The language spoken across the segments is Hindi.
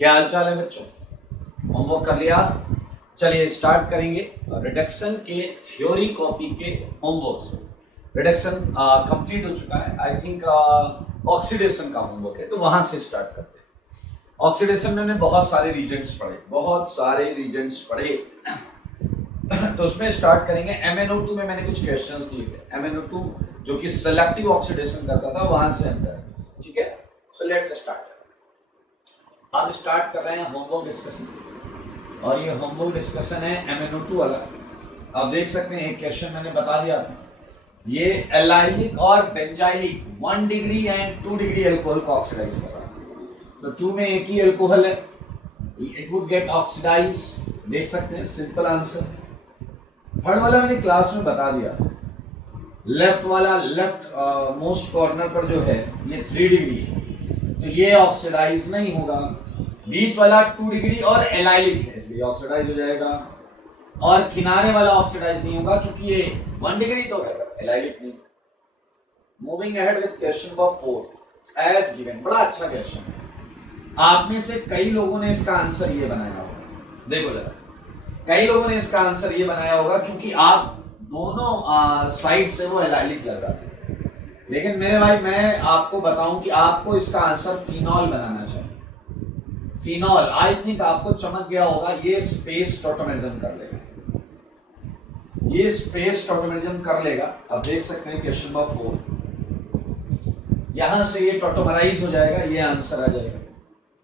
क्या हाल चाल है बच्चों? होमवर्क कर लिया? चलिए स्टार्ट करेंगे रिडक्शन के थ्योरी कॉपी के होमवर्क से। रिडक्शन कंप्लीट हो चुका है। आई थिंक ऑक्सीडेशन का होमवर्क है, तो वहां से स्टार्ट करते हैं। ऑक्सीडेशन में हमने बहुत सारे रीजेंट्स पढ़े तो उसमें स्टार्ट करेंगे। MnO2 में मैंने कुछ क्वेश्चंस दिए थे। MnO2 जो कि सेलेक्टिव ऑक्सीडेशन करता था, वहां से हम करेंगे। ठीक है, सो लेट्स स्टार्ट। अब स्टार्ट कर रहे हैं होमवर्क डिस्कशन, और ये होमवर्क डिस्कशन है MnO2 वाला। आप देख सकते हैं एक क्वेश्चन मैंने बता दिया था, ये एलाइलिक और benzylic 1 degree and 2 degree alcohol को ऑक्सीडाइज कर रहा है। तो 2 में एक ही एल्कोहल है, इट वुड गेट ऑक्सीडाइज। देख सकते हैं, सिंपल आंसर। थर्ड वाला मैंने क्लास में बता दिया, लेफ्ट वाला लेफ्ट मोस्ट कॉर्नर पर जो है ये 3 डिग्री है, तो ये ऑक्सीडाइज नहीं होगा। बीच वाला 2 डिग्री और एलाइलिक है, इसलिए ऑक्सीडाइज हो जाएगा। और किनारे वाला ऑक्सीडाइज नहीं होगा क्योंकि ये 1 डिग्री तो है, एलाइलिक नहीं। Moving ahead with question number 4 as given. बड़ा अच्छा क्वेश्चन है। आप में से कई लोगों ने इसका आंसर ये बनाया होगा। देखो जरा, कई लोगों ने इसका आंसर ये बनाया होगा क्योंकि आप दोनों साइड से वो एलाइलिक लग रहा है। लेकिन मेरे भाई, मैं आपको बताऊं कि आपको इसका आंसर फिनॉल बनाना चाहिए। फिनॉल, आई थिंक आपको चमक गया होगा, ये स्पेस टॉटोमेरिज्म कर लेगा। ये स्पेस टॉटोमेरिज्म कर लेगा। अब देख सकते हैं क्वेश्चन नंबर 4, यहां से ये टॉटोमराइज हो जाएगा, ये आंसर आ जाएगा।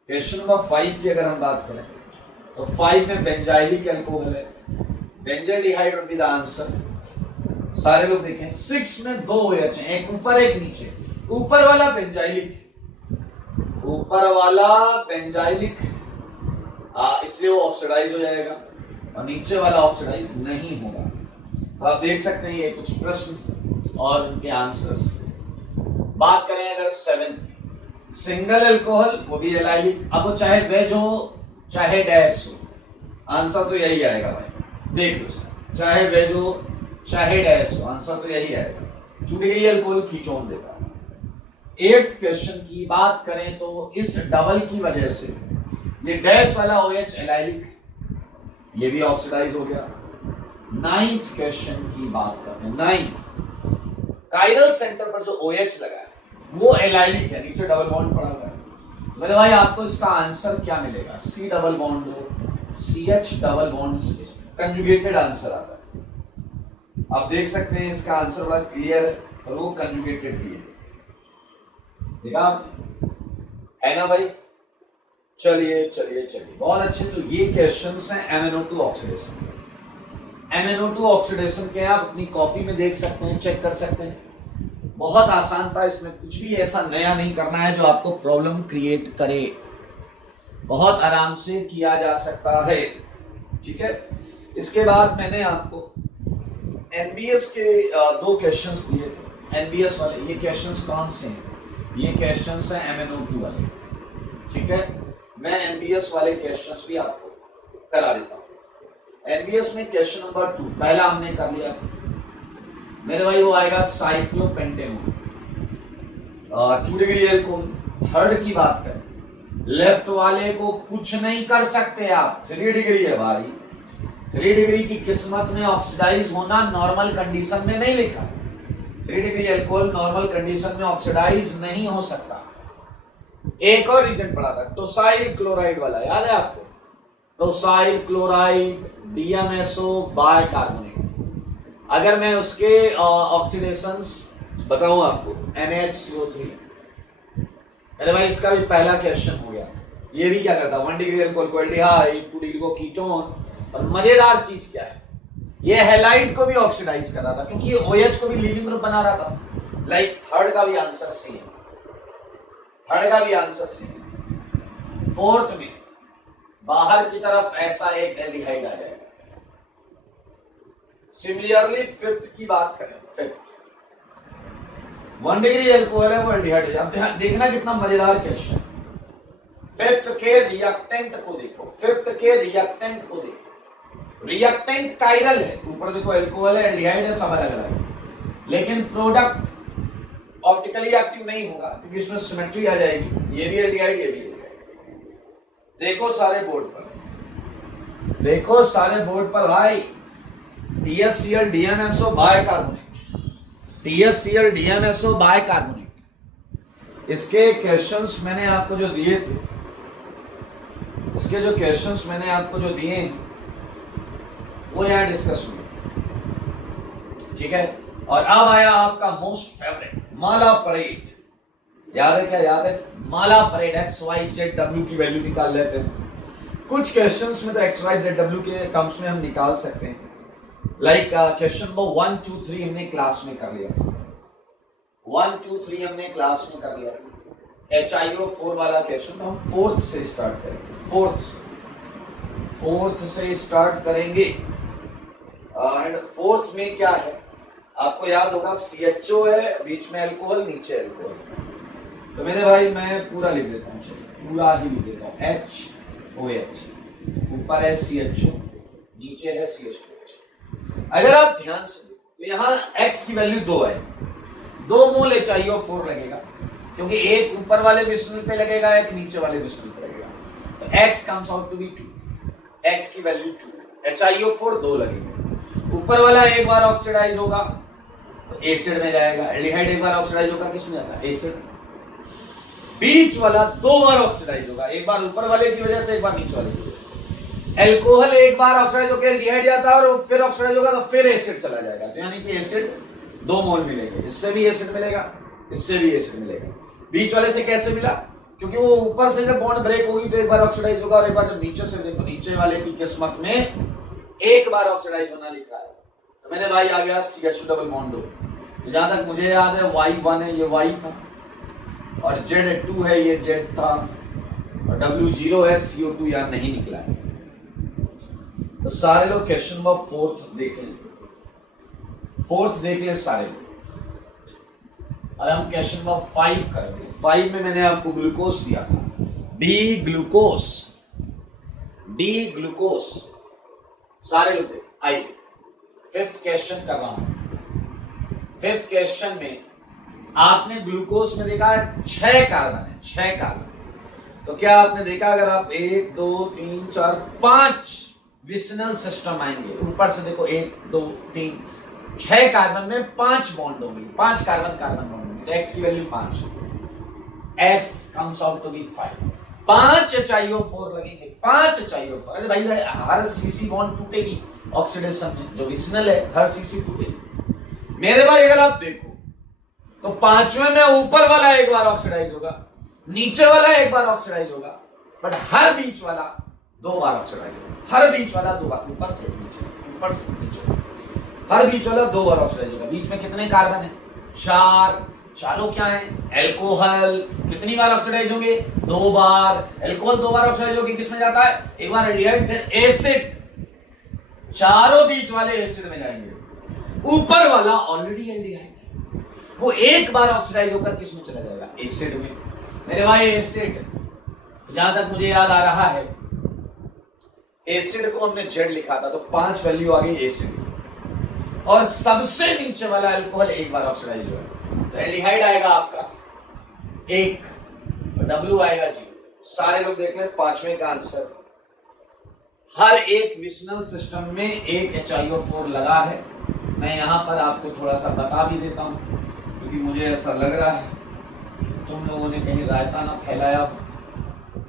क्वेश्चन नंबर 5 की अगर हम बात करें तो 5 में बेंजाइलिक एल्कोहल है, बेंजाइलडिहाइड वुड बी द आंसर। सारे लोग देखें, 6 में 2 OH हैं, एक ऊपर एक नीचे। ऊपर वाला बेंजाइलिक, इसलिए वो ऑक्सीडाइज हो जाएगा, और नीचे वाला ऑक्सीडाइज नहीं होगा। तो आप देख सकते हैं ये कुछ प्रश्न और उनके आंसर्स। बात करें अगर 7th में, सिंगल एल्कोहल, वो भी एलाइलिक। अब वो चाहे वेज हो चाहे डैश हो, आंसर तो यही आएगा भाई। देख लो, चाहे वेज हो चाहे डैश हो, आंसर तो यही आएगा। 2 डिग्री एल्कोहल कीटोन देगा। 8th क्वेश्चन की बात करें तो इस डबल की वजह से ये डैश वाला OH एलाइलिक, ये भी ऑक्सीडाइज हो गया। 9th क्वेश्चन की बात करते हैं। 9th, काइरल सेंटर पर जो OH लगा है वो एलाइलिक है, नीचे डबल बॉन्ड पड़ा हुआ है। मेरे भाई, आपको इसका आंसर क्या मिलेगा? C डबल बॉन्ड हो, CH double bond, conjugated answer आता है। आप देख सकते हैं इसका आंसर बड़ा क्लियर है, और वो कंजुगेटेड भी है। देखा है ना भाई? चलिए चलिए चलिए, बहुत अच्छे। तो ये क्वेश्चंस हैं MnO2 ऑक्सीडेशन। MnO2 ऑक्सीडेशन के आप अपनी कॉपी में देख सकते हैं, चेक कर सकते हैं। बहुत आसान था, इसमें कुछ भी ऐसा नया नहीं करना है जो आपको प्रॉब्लम क्रिएट करे। बहुत आराम से किया जा सकता है। ठीक है, इसके बाद मैंने आपको NBS के 2 क्वेश्चंस दिए थे। NBS वाले ये क्वेश्चंस कौन से हैं? ये क्वेश्चंस हैं MnO2 वाले। ठीक है, मैं NBS वाले क्वेश्चंस भी आपको करा देता हूं। NBS में क्वेश्चन नंबर 2 पहला हमने कर लिया मेरे भाई, वो आएगा साइक्लोपेंटेनोन, 2 डिग्री एल्कोहल। थर्ड की बात करें, लेफ्ट वाले को कुछ नहीं कर सकते आप, 3 डिग्री है भाई। 3 डिग्री की किस्मत में ऑक्सीडाइज होना नॉर्मल कंडीशन में नहीं लिखा। 3 डिग्री एल्कोहल नॉर्मल कंडीशन में ऑक्सीडाइज नहीं हो सकता। एक और रीजन पढ़ा था, टोसाइल क्लोराइड वाला, याद है आपको? टोसाइल क्लोराइड, DMSO बाइकार्बोनेट। अगर मैं उसके ऑक्सीडेशंस बताऊं आपको, NaHCO3। अरे भाई, इसका भी पहला क्वेश्चन हो गया। ये भी क्या करता, 1 डिग्री एल्कोहल को एल्डिहाइड, 2 डिग्री को कीटोन। और मजेदार चीज क्या है, ये हैलाइड को भी ऑक्सीडाइज कर रहा था क्योंकि ये OH को भी लीविंग ग्रुप बना रहा था। लाइक थर्ड का भी आंसर सी है, फोर्थ में बाहर की तरफ ऐसा एक एल्डिहाइड आ जाएगा। सिमिलरली फिफ्थ की बात करें, फिफ्थ 1 डिग्री एल्कोहल है, वो एल्डिहाइड हो जाता है। देखना कितना मजेदार क्वेश्चन। फिफ्थ के रिएक्टेंट को देखो, रिएक्टेंट काइरल है, ऊपर देखो एल्कोहल है, एल्डिहाइड है, सब अलग अलग है। लेकिन प्रोडक्ट ऑप्टिकली एक्टिव नहीं होगा क्योंकि इसमें सिमेट्री आ जाएगी। ये भी एल्डिहाइड, ये भी एल्डिहाइड। देखो सारे बोर्ड पर, देखो सारे बोर्ड पर भाई, TSCl DMSO bicarbonate, TSCl DMSO bicarbonate. इसके क्वेश्चंस मैंने आपको जो दिए थे, इसके जो क्वेश्चंस मैंने आपको जो दिए हैं वो यहां डिस्कस हुए, ठीक है। और अब आया आपका मोस्ट फेवरेट, माला परेड। याद है क्या? याद है माला परेड, XYZW की वैल्यू निकाल लेते हैं। कुछ क्वेश्चंस में तो XYZW के टर्म्स में हम निकाल सकते हैं, लाइक क्वेश्चन नंबर 1 2 3 हमने क्लास में कर लिया, 1 2 3 हमने क्लास में कर लिया। HiO4 वाला क्वेश्चन तो हम फोर्थ से स्टार्ट करेंगे, फोर्थ से स्टार्ट करेंगे। एंड फोर्थ में क्या है आपको याद होगा, CHO है, बीच में अल्कोहल, नीचे अल्कोहल। तो मेरे भाई मैं पूरा लिख देता हूँ, चलिए पूरा ही लिख देता हूँ। HOH, ऊपर है CHO, नीचे है CH2H। अगर आप ध्यान से तो यहाँ X की वैल्यू 2 है, 2 मोल HiO4 लगेगा, क्योंकि एक ऊपर वाले विस्मिल पे लगेगा, एक नीचे वाले विस्मिल पे लगेगा। तो X comes out to be 2, X की वैल्यू 2, HiO4 2 लगेगा। ऊपर वाला एक बार ऑक्सीडाइज होगा तो एसिड में जाएगा, एल्डिहाइड एक बार ऑक्सीडाइज होगा किसमें जाता है? एसिड। बीच वाला 2 बार ऑक्सीडाइज होगा, एक बार ऊपर वाले की वजह से, एक बार नीचे वाले की वजह से। एल्कोहल एक बार ऑक्सीडाइज होकर एल्डिहाइड जाता है और फिर ऑक्सीडाइज होगा तो फिर एसिड चला जाएगा, यानी कि एसिड 2 मोल मिलेंगे। इससे भी एसिड मिलेगा, इससे भी एसिड मिलेगा। बीच वाले से कैसे मिला? क्योंकि वो ऊपर से जब बॉन्ड ब्रेक होगी तो एक बार ऑक्सीडाइज होगा, और एक बार जब नीचे से देखो, नीचे वाले की किस्मत में एक बार ऑक्सीडाइज होना लिखा है। तो मैंने भाई आ गया CH2 डबल बॉन्ड 2। तो जहां तक मुझे याद है Y1 है, ये Y था, और Z2 है, ये Z था, और W0 है, CO2 यहां नहीं निकला है। तो सारे लोग क्वेश्चन नंबर 4 देख लें, 4 देख लें सारे लोग। और हम क्वेश्चन नंबर 5 करेंगे। 5 में मैंने आपको ग्लूकोज दिया था, डी ग्लूकोज। सारे लोग देख, आइए 5th क्वेश्चन कर रहा हूं। 5th क्वेश्चन में आपने ग्लूकोज में देखा 6 कार्बन है, 6 कार्बन। तो क्या आपने देखा, अगर आप 1 2 3 4 5 विसिनल सिस्टम आएंगे, ऊपर से देखो 1 2 3 6 कार्बन में 5 बॉन्ड होंगे, 5 कार्बन कार्बन बॉन्ड होंगे। तो X की value 5, X comes out to be 5। 5 HiO4 लगेंगे, 5 HiO4। अरे भाई हर CC बॉन्ड टूटेगी ऑक्सीडेशन में, जो विसिनल है हर CC टूटेगी। मेरे भाई अगर आप देखो तो 5वें में ऊपर वाला एक बार ऑक्सीडाइज होगा, नीचे वाला एक बार ऑक्सीडाइज होगा, बट हर बीच वाला 2 बार ऑक्सीडाइज होगा, हर बीच वाला 2 बार, ऊपर से नीचे, ऊपर से नीचे, हर बीच वाला 2 बार ऑक्सीडाइज होगा। बीच में कितने कार्बन है? 4। चारों क्या है? एल्कोहल। कितनी बार ऑक्सीडाइज होंगे? 2 बार। एल्कोहल 2 बार ऑक्सीडाइज होगी, किसमें जाता है? एक बार एल्डिहाइड, फिर एसिड। चारों बीच वाले एसिड में जाएंगे। ऊपर वाला ऑलरेडी एल्डिहाइड, वो एक बार ऑक्सीडाइज होकर किसमें चला जाएगा? एसिड में। मेरे भाई एसिड, जहां तक मुझे याद आ रहा है, एसिड को हमने Z लिखा था, तो 5 वैल्यू आ गई एसिड, और सबसे नीचे वाला अल्कोहल एक बार ऑक्सीडाइज हुआ, तो एल्डिहाइड आएगा आपका 1, W आएगा 0। सारे लोग देख लें 5वें का आंसर। हर एक विसिनल सिस्टम में एक HiO4 लगा है। मैं यहां पर आपको थोड़ा सा बता भी देता हूं, क्योंकि मुझे ऐसा लग रहा है तुम लोगों ने कहीं रायता ना फैलाया,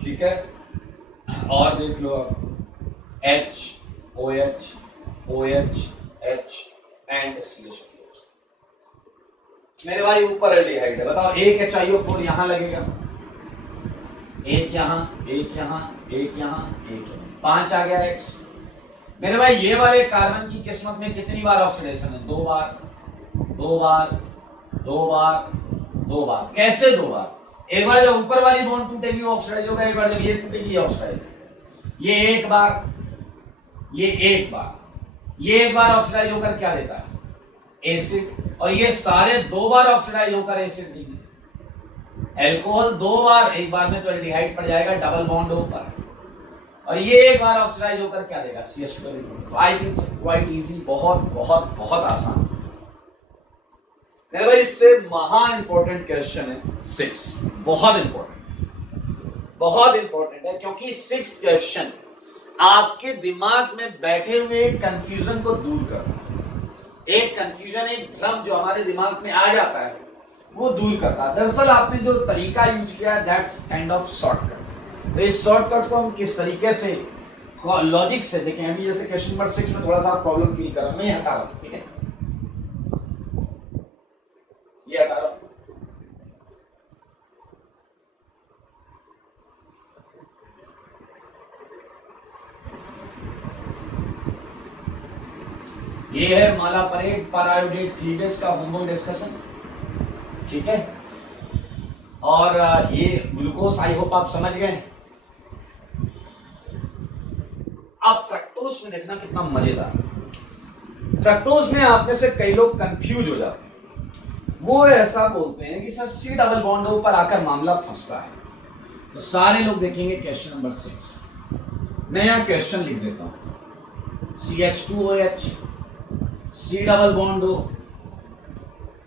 ठीक है। और देख लो आप, H OH OH H and CH2H। मेरे भाई ऊपर एल्डिहाइड है, बताओ एक HiO4 यहां लगेगा, एक यहां, एक यहां, एक यहां, एक यहां, 5 आ गया X। मेरे भाई ये वाले कार्बन की किस्मत में कितनी बार ऑक्सीडेशन है? 2 बार, 2 बार, 2 बार, 2 बार। कैसे 2 बार? एक बार जब ऊपर वाली बॉन्ड टूटेगी वो ऑक्सीडाइज होगा, एक बार जब ये टूटेगी ये ऑक्सीडाइज। ये एक बार, ये एक बार, ये एक बार ऑक्सीडाइज होकर क्या देता है? एसिड। और ये सारे 2 बार ऑक्सीडाइज होकर एसिड देंगे। एल्कोहल 2 बार, एक बार में तो एल्डिहाइड पड़ जाएगा, डबल बॉन्ड ऊपर, और ये एक बार ऑक्सीडाइज होकर क्या देगा? CH2। तो आई थिंक क्वाइट इजी, बहुत बहुत बहुत आसान। मेरे भाई इससे महा इंपॉर्टेंट क्वेश्चन है 6, बहुत इंपॉर्टेंट। बहुत इंपॉर्टेंट है, क्योंकि 6th क्वेश्चन आपके दिमाग में बैठे हुए कंफ्यूजन को दूर करता है। एक कंफ्यूजन, एक भ्रम जो हमारे दिमाग में आ जाता है वो दूर करता है। दरअसल आपने जो तरीका यूज किया है दैट्स काइंड ऑफ शॉर्टकट। तो इस शॉर्टकट को हम किस तरीके से लॉजिक से देखें। अभी जैसे क्वेश्चन नंबर 6 में थोड़ा सा प्रॉब्लम फील कर रहा हूं, मैं हटा रहा हूं, ठीक है, ये हटा रहा हूं। ये है माला परेड पर आयोडेट क्लीवेज का होमवर्क डिस्कशन, ठीक है। और ये ग्लूकोज आई होप आप समझ गए। अब फ्रक्टोज में देखना कितना मजेदार है। फ्रक्टोज में आप में से कई लोग कंफ्यूज हो जाते हैं। वो ऐसा बोलते हैं कि सर सी डबल बॉन्ड पर आकर मामला फंसता है। तो सारे लोग देखेंगे क्वेश्चन नंबर 6। मैं यहां क्वेश्चन लिख देता हूं, CH2OH सी डबल बॉन्ड हो,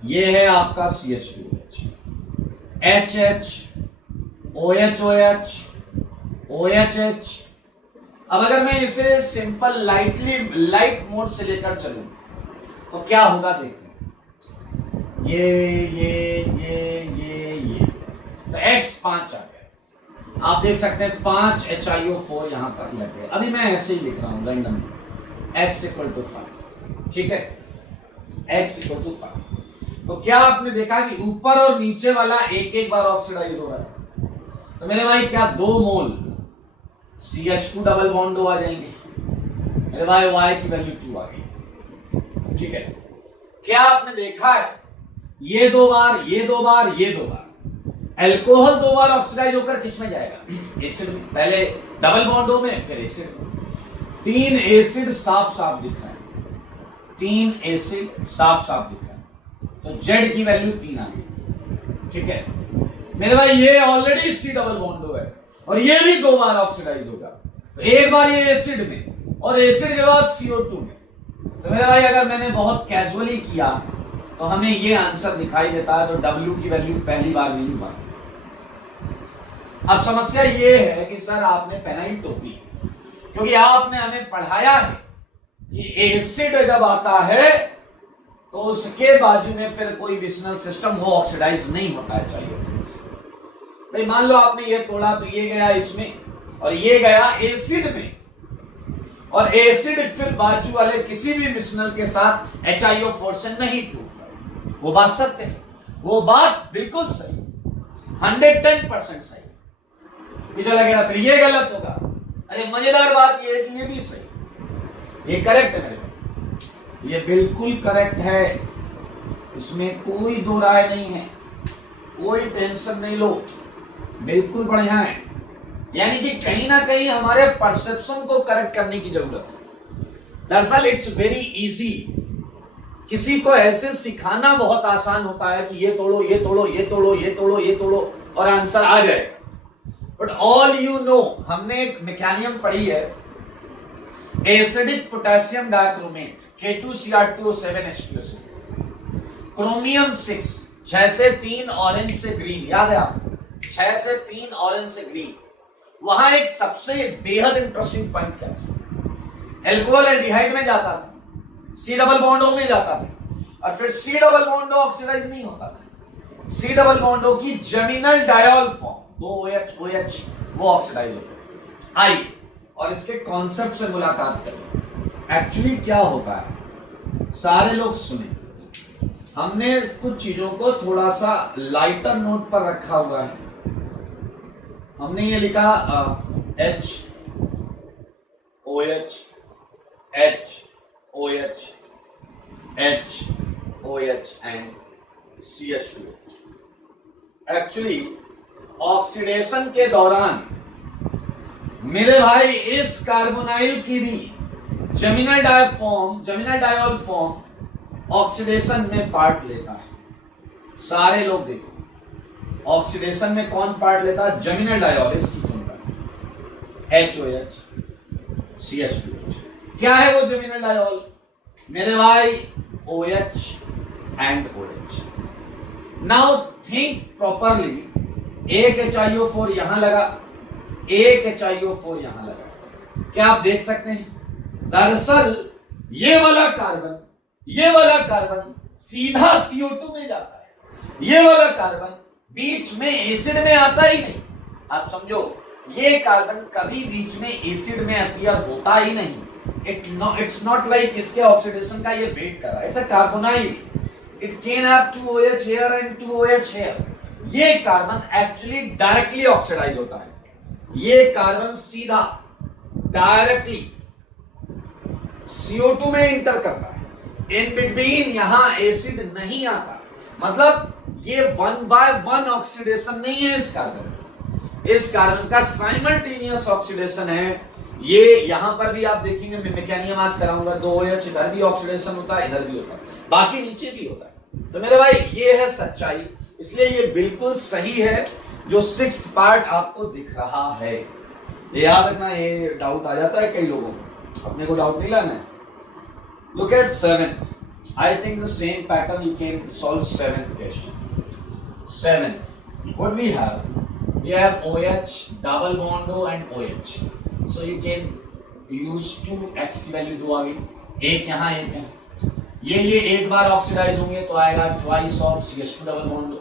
ये है आपका CH2OH, HH OH OHH। अब अगर मैं इसे सिंपल लाइट मोड से लेकर चलूं तो क्या होगा देखते हैं। ये तो X 5 आ गया। आप देख सकते हैं 5 HiO4 यहां पर लग गए। अभी मैं ऐसे ही लिख रहा हूं रैंडम, X = 5, ठीक है, X = 5। तो क्या आपने देखा कि ऊपर और नीचे वाला एक एक बार ऑक्सीडाइज हो रहा है। तो मेरे भाई क्या 2 मोल CH2 डबल बॉन्ड आ जाएंगे। मेरे भाई Y की वैल्यू 2 आ गई, ठीक है। क्या आपने देखा है ये 2 बार, ये 2 बार, ये 2 बार, एल्कोहल 2 बार ऑक्सीडाइज होकर किस में जाएगा, एसिड में। पहले डबल बॉन्डों में फिर एसिड में। 3 एसिड साफ साफ दिख रहा है, 3 एसिड साफ साफ दिख रहा है। तो Z की वैल्यू 3 आ गई, ठीक है। मेरे भाई ये ऑलरेडी C डबल बॉन्ड है और ये भी 2 बार ऑक्सीडाइज होगा। तो एक बार ये एसिड में और एसिड के बाद CO2 में। तो मेरे भाई अगर मैंने बहुत कैजुअली किया तो हमें ये आंसर दिखाई देता है। तो W की वैल्यू पहली बार नहीं हुआ। अब समस्या ये है कि सर आपने पेनाइल टोपी, क्योंकि आपने हमें पढ़ाया है कि एसिड जब आता है तो उसके बाजू में फिर कोई विसनल सिस्टम वो ऑक्सीडाइज नहीं होता है। चाहिए भाई मान लो आपने ये तोड़ा तो ये गया इसमें और ये गया एसिड में, और एसिड फिर बाजू वाले किसी भी विसनल के साथ HiO4 से नहीं टूटता। वो बात सत्य है, वो बात बिल्कुल सही, 110% सही। मुझे लगेगा फिर ये गलत होगा। अरे मजेदार बात ये है कि ये भी सही, ये करेक्ट है मेरे को, ये बिल्कुल करेक्ट है, इसमें कोई दो राय नहीं है, कोई टेंशन नहीं लो, बिल्कुल बढ़िया है। यानी कि कहीं ना कहीं हमारे परसेप्शन को करेक्ट करने की जरूरत है। दरअसल इट्स वेरी इजी। किसी को ऐसे सिखाना बहुत आसान होता है कि ये तोड़ो, ये तोड़ो, ये तोड़ो, ये तोड़ो, ये तोड़ो और आंसर आ जाए। बट ऑल यू नो, हमने एक मैकेनिज्म पढ़ी है, acidic potassium dichromate K2Cr2O7H2SO4, chromium 6, 6 से 3 ऑरेंज से ग्रीन, याद है आपको, 6 से 3 ऑरेंज से ग्रीन। वहां एक सबसे बेहद इंटरेस्टिंग पॉइंट क्या है, एल्कोहल एल्डिहाइड में जाता था, C डबल बॉन्ड O में जाता था, और फिर C double bond O oxidise नहीं होता था। C डबल बॉन्ड O की जर्मिनल डायोल फॉर्म OH वो ऑक्सीडाइज होता है। आई और इसके कॉन्सेप्ट से मुलाकात करें। एक्चुअली क्या होता है, सारे लोग सुने, हमने कुछ चीजों को थोड़ा सा लाइटर नोट पर रखा हुआ है। हमने ये लिखा H OH H OH H OH and CH2H। Actually oxidation के दौरान मेरे भाई इस कार्बोनाइल की भी जर्मिनल डायोल फॉर्म ऑक्सीडेशन में पार्ट लेता है। सारे लोग देखो, ऑक्सीडेशन में कौन पार्ट लेता है, जर्मिनल डायोल, इसकी HOH CH2H। क्या है वो जर्मिनल डायोल, मेरे भाई OH and OH। Now think properly, एक HiO4 यहां लगा एक HiO4 यहां लगा। क्या आप देख सकते हैं? दरअसल ये वाला कार्बन सीधा CO2 में जाता है। ये वाला कार्बन बीच में एसिड में आता ही नहीं। आप समझो, ये कार्बन कभी बीच में एसिड में अपीयर होता ही नहीं। इट्स नॉट लाइक इसके ऑक्सीडेशन का ये वेट कर रहा है। It's a carbonyl. It can have 2 OH here and 2 OH here। ये कार्बन एक्चुअली डायरेक्टली ऑक्सीडाइज होता है। ये कार्बन सीधा डायरेक्टली CO2 में इंटर करता है। इन बिटवीन यहां एसिड नहीं आता। मतलब ये 1/1 ऑक्सीडेशन नहीं है इस कार्बन का साइमल्टेनियस ऑक्सीडेशन है। ये यहां पर भी आप देखेंगे, मैं मैकेनियम आज कराऊंगा, 2 OH इधर भी ऑक्सीडेशन होता है, इधर भी होता है, बाकी नीचे भी होता है। तो मेरे भाई ये है सच्चाई। इसलिए ये बिल्कुल सही है जो 6th पार्ट आपको दिख रहा है। ये याद रखना, ये डाउट आ जाता है कई लोगों को, अपने को डाउट नहीं लाना है। Look at 7th. I think the same pattern you can solve 7th question. 7th. What we have? We have OH, double bond O and OH. So you can use 2x की वैल्यू 2 आ गई, एक यहाँ एक यहाँ। ये एक बार ऑक्सीडाइज होंगे तो आएगा twice of CH2 double bond O।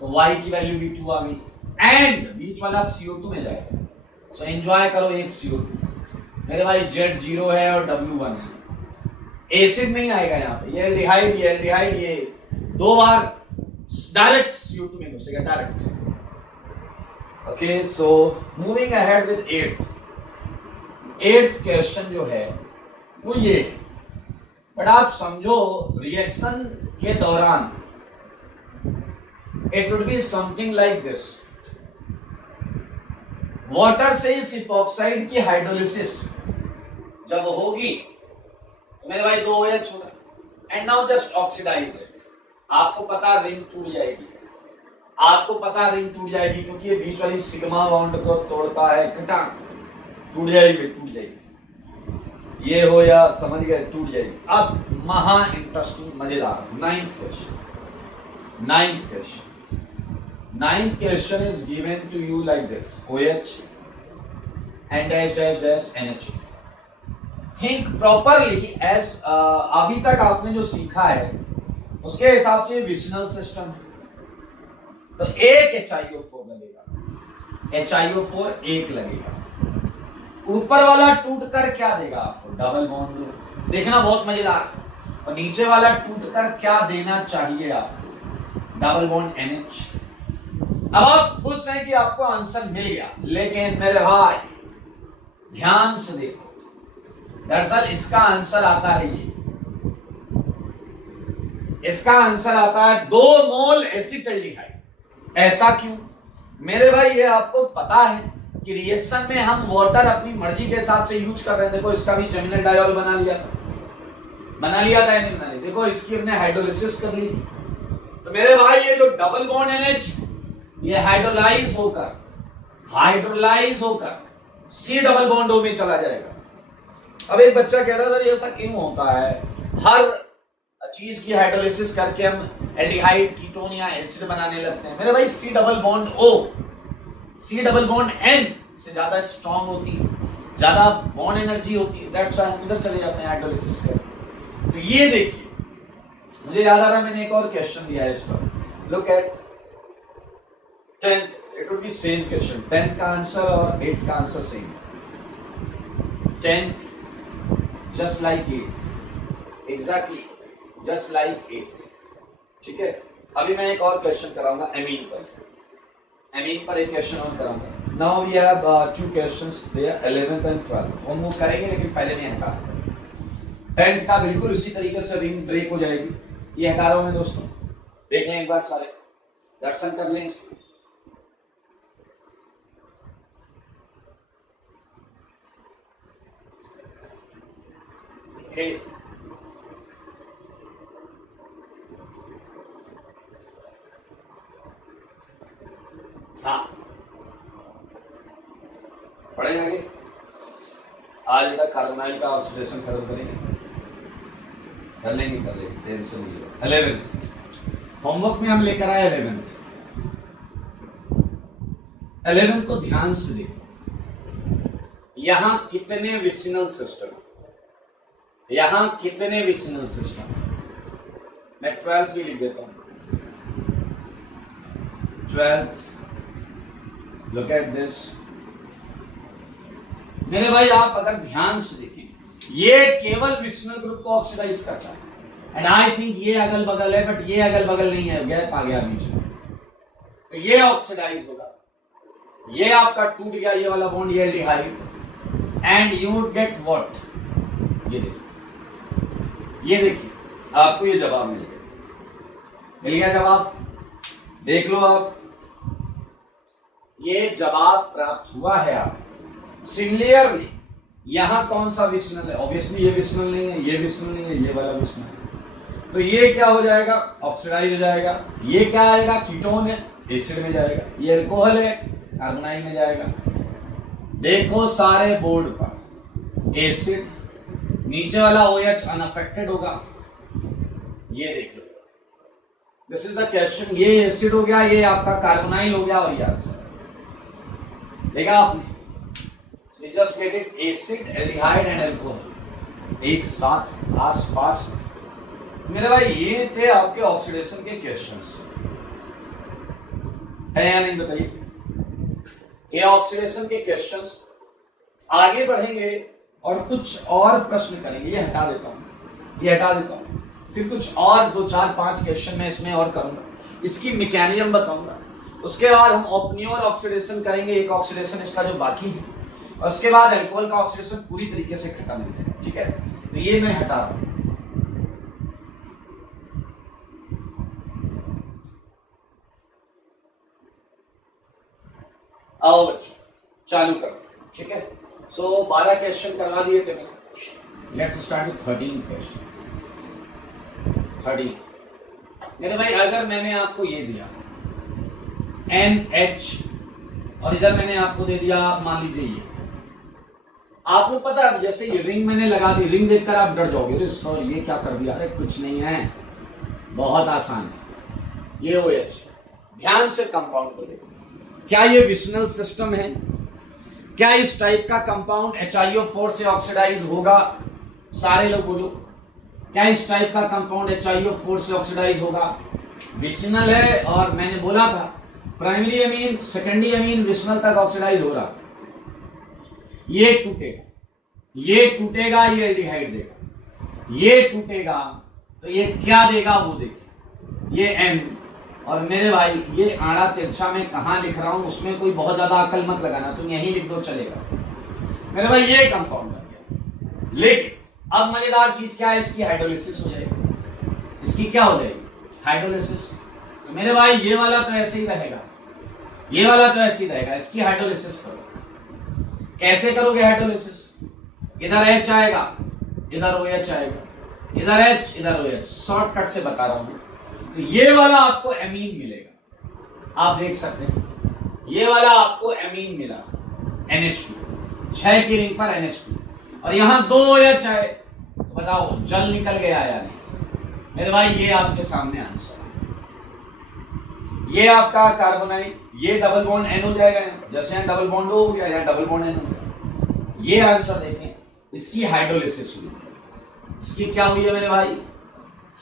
तो y की वैल्यू भी 2 आ गई एंड बीच वाला CO2 में जाएगा। So एंजॉय करो एक CO2। मेरे भाई Z 0 है और W 1 है। एसिड नहीं आएगा यहाँ पे। ये एल्डिहाइड ये 2 बार डायरेक्ट CO2 में घुसेगा direct. Okay, so moving ahead with 8th question जो है वो ये है। बट आप समझो रिएक्शन के दौरान it would be something like this. Water से इस इपॉक्साइड की हाइड्रोलिसिस जब होगी तो मेरे भाई 2 OH होगा and now just oxidise it. आपको पता रिंग टूट जाएगी, क्योंकि ये बीच वाली सिग्मा बॉन्ड को तोड़ता है। टूट जाएगी। ये हो या समझ गए, टूट जाएगी। अब महा इंटरेस्टिंग मजेदार 9th question is given to you like this, OH and dash NH। Think properly as अभी तक आपने जो सीखा है उसके हिसाब से विसिनल सिस्टम है। तो एक HiO4 लगेगा, HiO4 एक लगेगा। ऊपर वाला टूटकर क्या देगा आपको? Double bond. देखना बहुत मजेदार। और नीचे वाला टूटकर क्या देना चाहिए आपको? Double bond NH। अब आप खुश हैं कि आपको आंसर मिल गया, लेकिन मेरे भाई ध्यान से देखो, दरअसल इसका आंसर आता है ये। इसका आंसर आता है 2 मोल एसिटाल्डिहाइड। ऐसा क्यों? मेरे भाई ये आपको पता है कि रिएक्शन में हम वाटर अपनी मर्जी के हिसाब से यूज कर रहे हैं। देखो इसका भी जमीनल डायोल बना लिया था या नहीं बना लिया? देखो इसकी हमने हाइड्रोलिसिस कर ली थी। तो मेरे भाई ये जो डबल बॉन्ड NH ये हाइड्रोलाइज होकर C डबल बॉन्ड O में चला जाएगा। अब एक बच्चा कह रहा था ये ऐसा क्यों होता है? हर चीज की हाइड्रोलिसिस करके हम एल्डिहाइड, कीटोन या एसिड बनाने लगते हैं। मेरे भाई C double bond O, C double bond N से ज्यादा स्ट्रॉन्ग होती है, ज्यादा बॉन्ड एनर्जी होती है। दैट्स व्हाई हम इधर चले जाते हैं हाइड्रोलिसिस करके। तो ये देखिए, मुझे याद आ रहा है मैंने एक और क्वेश्चन दिया है इस पर। Look at 10th, it would be same question. 10th का आंसर और 8th का answer same. 10th just like 8th, exactly just like 8th। ठीक है, अभी मैं एक और क्वेश्चन कराऊंगा एमीन पर एक क्वेश्चन और कराऊंगा। Now we have 2 questions there, 11th and 12th। हम वो करेंगे लेकिन पहले नहीं हटा। 10th का बिल्कुल उसी तरीके से रिंग ब्रेक हो जाएगी। ये हटा रहा हूं मैं दोस्तों, देख लें एक बार, सारे दर्शन कर लें इसके। Okay. हाँ, पढ़ेंगे आगे। आज तक कार्बोनाइल का ऑक्सीडेशन खत्म करेंगे, कर लेंगे टेंशन नहीं है। 11th होमवर्क में हम लेकर आए 11th को ध्यान से देखो। यहां कितने विसिनल सिस्टम, यहां कितने विसिनल सिस्टम, मैं 12th भी लिख देता हूं। 12th, लुक एट दिस मेरे भाई, आप अगर ध्यान से देखें, ये केवल विसिनल ग्रुप को ऑक्सीडाइज करता है। एंड आई थिंक ये अगल बगल है, बट ये अगल बगल नहीं है, गैप आ गया बीच में, तो ये ऑक्सीडाइज होगा, ये आपका टूट गया ये वाला बॉन्ड, ये aldehyde, and you would get what, ये देखिए, ये देखिए, आपको ये जवाब मिल गया, मिल गया जवाब, देख लो आप, ये जवाब प्राप्त हुआ है आप। सिमिलरली यहां कौन सा विसिनल है, ऑब्वियसली ये विसिनल नहीं है, ये विसिनल नहीं है, ये वाला विसिनल है, तो ये क्या हो जाएगा, ऑक्सीडाइज हो जाएगा। ये क्या आएगा, कीटोन है, एसिड में जाएगा, ये अल्कोहल है, कार्बोनाइल में जाएगा। देखो सारे बोर्ड पर एसिड, नीचे वाला OH अनअफेक्टेड होगा, ये देख लो, दिस इज द क्वेश्चन। ये एसिड हो गया, ये आपका कार्बोनाइल हो गया, और ये आंसर देखा आपने, just get it, acid, aldehyde and alcohol एक साथ आस पास। मेरे भाई ये थे आपके ऑक्सीडेशन के क्वेश्चंस, है या नहीं बताइए, ये ऑक्सीडेशन के क्वेश्चंस। आगे बढ़ेंगे और कुछ और प्रश्न करेंगे, ये हटा देता हूं, ये हटा देता हूं, फिर कुछ और 2 4 5 क्वेश्चन मैं इसमें और करूंगा, इसकी मैकेनिज्म बताऊंगा। उसके बाद हम ओपन्योर ऑक्सीडेशन करेंगे, एक ऑक्सीडेशन इसका जो बाकी है, और उसके बाद अल्कोहल का ऑक्सीडेशन पूरी तरीके से खत्म हो जाएगा, ठीक है। तो ये मैं हटा रहा हूं। आओ बच्चों चालू कर, ठीक है। सो 12 क्वेश्चन करवा दिए थे मैंने, लेट्स स्टार्ट विद 13 क्वेश्चन। 13 मेरे भाई, अगर मैंने आपको ये दिया NH और इधर मैंने आपको दे दिया, मान लीजिए ये, आपको पता है जैसे ये रिंग मैंने लगा दी, रिंग देखकर आप डर जाओगे, अरे सर ये क्या कर दिया, अरे कुछ नहीं है, बहुत आसान है। ये OH, ध्यान से कंपाउंड को देखो, क्या ये विसिनल सिस्टम है, क्या इस टाइप का कंपाउंड HiO4 से ऑक्सीडाइज होगा, सारे लोग बोलो, क्या इस टाइप का कंपाउंड HiO4 से ऑक्सीडाइज होगा, विसिनल है, और मैंने बोला था primary amine secondary amine vicinal तक ऑक्सीडाइज हो रहा, ये टूटेगा, ये टूटेगा, ये एल्डिहाइड देगा, ये टूटेगा तो ये क्या देगा वो देखिए, ये N, और मेरे भाई ये आड़ा तिरछा में कहां लिख रहा हूं, उसमें कोई बहुत ज्यादा अकल मत लगाना, तुम यहीं लिख दो चलेगा। मेरे भाई ये कंपाउंड बन गया, लेकिन अब मजेदार चीज क्या है, इसकी हाइड्रोलिसिस हो जाएगी, इसकी क्या हो जाएगी, हाइड्रोलिसिस। तो मेरे भाई ये वाला तो ऐसे ही रहेगा, ये वाला तो ऐसे ही रहेगा, इसकी हाइड्रोलिसिस करो। कैसे करोगे हाइड्रोलिसिस, इधर H आएगा, इधर OH आएगा, इधर H, इधर OH, शॉर्टकट से बता रहा हूं। तो ये वाला आपको एमीन मिलेगा, आप देख सकते हैं, ये वाला आपको एमीन मिला, NH2, 6 की रिंग पर NH2, और यहां 2 OH आए, तो बताओ जल निकल गया या नहीं। मेरे भाई ये आपके सामने आंसर, ये आपका कार्बोनाइल, ये डबल बॉन्ड N हो जाएगा, जैसे यहां डबल बॉन्ड O हो गया, यहां डबल बॉन्ड N हो गया। ये आंसर देखें, इसकी हाइड्रोलिसिस हुई, इसकी क्या हुई है मेरे भाई,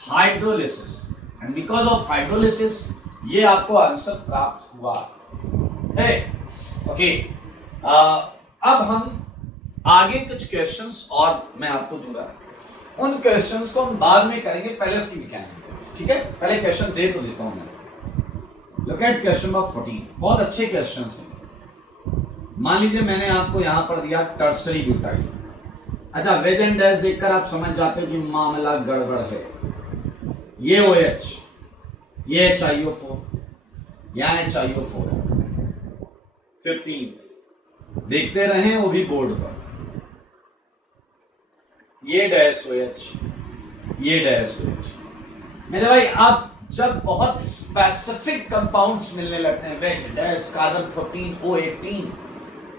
hydrolysis, and because of hydrolysis ये आपको आंसर प्राप्त हुआ है। ओके, अब हम आगे कुछ क्वेश्चंस और मैं आपको दूंगा, उन क्वेश्चंस को हम बाद में करेंगे, पहले इसकी मैकेनिज्म, ठीक है। पहले क्वेश्चन दे तो देता हूं मैं, लुक एट क्वेश्चन नंबर 14, बहुत अच्छे क्वेश्चंस हैं। मान लीजिए मैंने आपको यहां पर दिया टर्सरी ब्यूटाइल, अच्छा वेज एंड डैश देखकर आप समझ जाते हो कि मामला गड़बड़ है। ये OH, ये HiO4, यहां HiO4 है। 15 देखते रहे, वो भी बोर्ड पर, ये डैश OH, ये डैश OH। मेरे भाई आप जब बहुत स्पेसिफिक कंपाउंड्स मिलने लगते हैं, वेज डैश कार्बन 14 O18,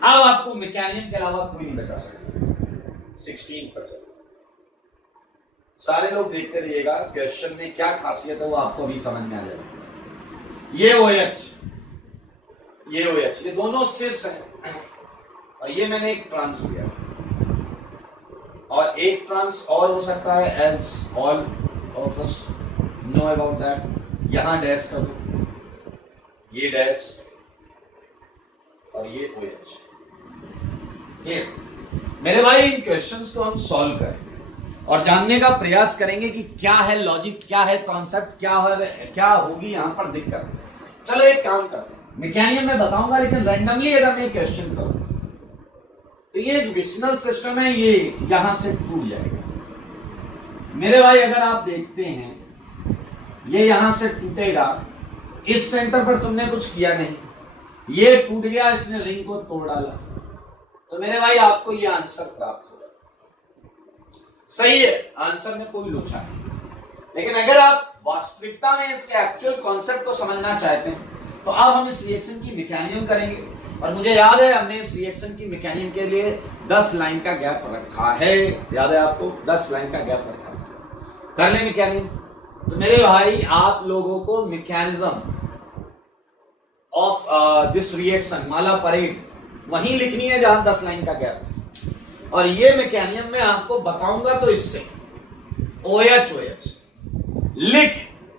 अब आपको मैकेनिज्म के अलावा कोई नहीं बचा सकता। 16%। सारे लोग देखते रहिएगा, क्वेश्चन में क्या खासियत है वो आपको अभी समझ में आ जाएगा। ये OH, ये OH, ये दोनों सिस हैं, और ये मैंने एक ट्रांस लिया, और एक ट्रांस और हो सकता है, as all of us know about that. यहां डैश कर दो, ये डैश और ये OH। क्लियर? मेरे भाई इन क्वेश्चंस को हम सॉल्व करेंगे और जानने का प्रयास करेंगे कि क्या है लॉजिक, क्या है कॉन्सेप्ट, क्या होगी यहां पर दिक्कत। चलो एक काम करते हैं, मैकेनियम में बताऊंगा, लेकिन रैंडमली अगर मैं क्वेश्चन करूं तो ये एक विशनल सिस्टम है, ये यहां से टूट जाएगा। मेरे भाई अगर आप देखते हैं ये यहां से टूटेगा, इस सेंटर पर तुमने कुछ किया नहीं, ये टूट गया, इसने रिंग को तोड़ डाला, तो मेरे भाई आपको ये आंसर प्राप्त होगा। सही है, आंसर में कोई लोचा नहीं। लेकिन अगर आप वास्तविकता में इसके एक्चुअल कॉन्सेप्ट को समझना चाहते हैं तो अब हम इस रिएक्शन की मैकेनिज्म करेंगे। और मुझे याद है हमने इस रिएक्शन की मैकेनिज्म के लिए 10 लाइन का गैप रखा है, याद है आपको? 10 लाइन का गैप रखा है। कर ले मैकेनिज्म। तो मेरे भाई आप लोगों को mechanism of this reaction Mala parade वहीं लिखनी है जहां 10 लाइन का गैप। और ये मैकेनिज्म मैं आपको बताऊंगा तो इससे OH लिख,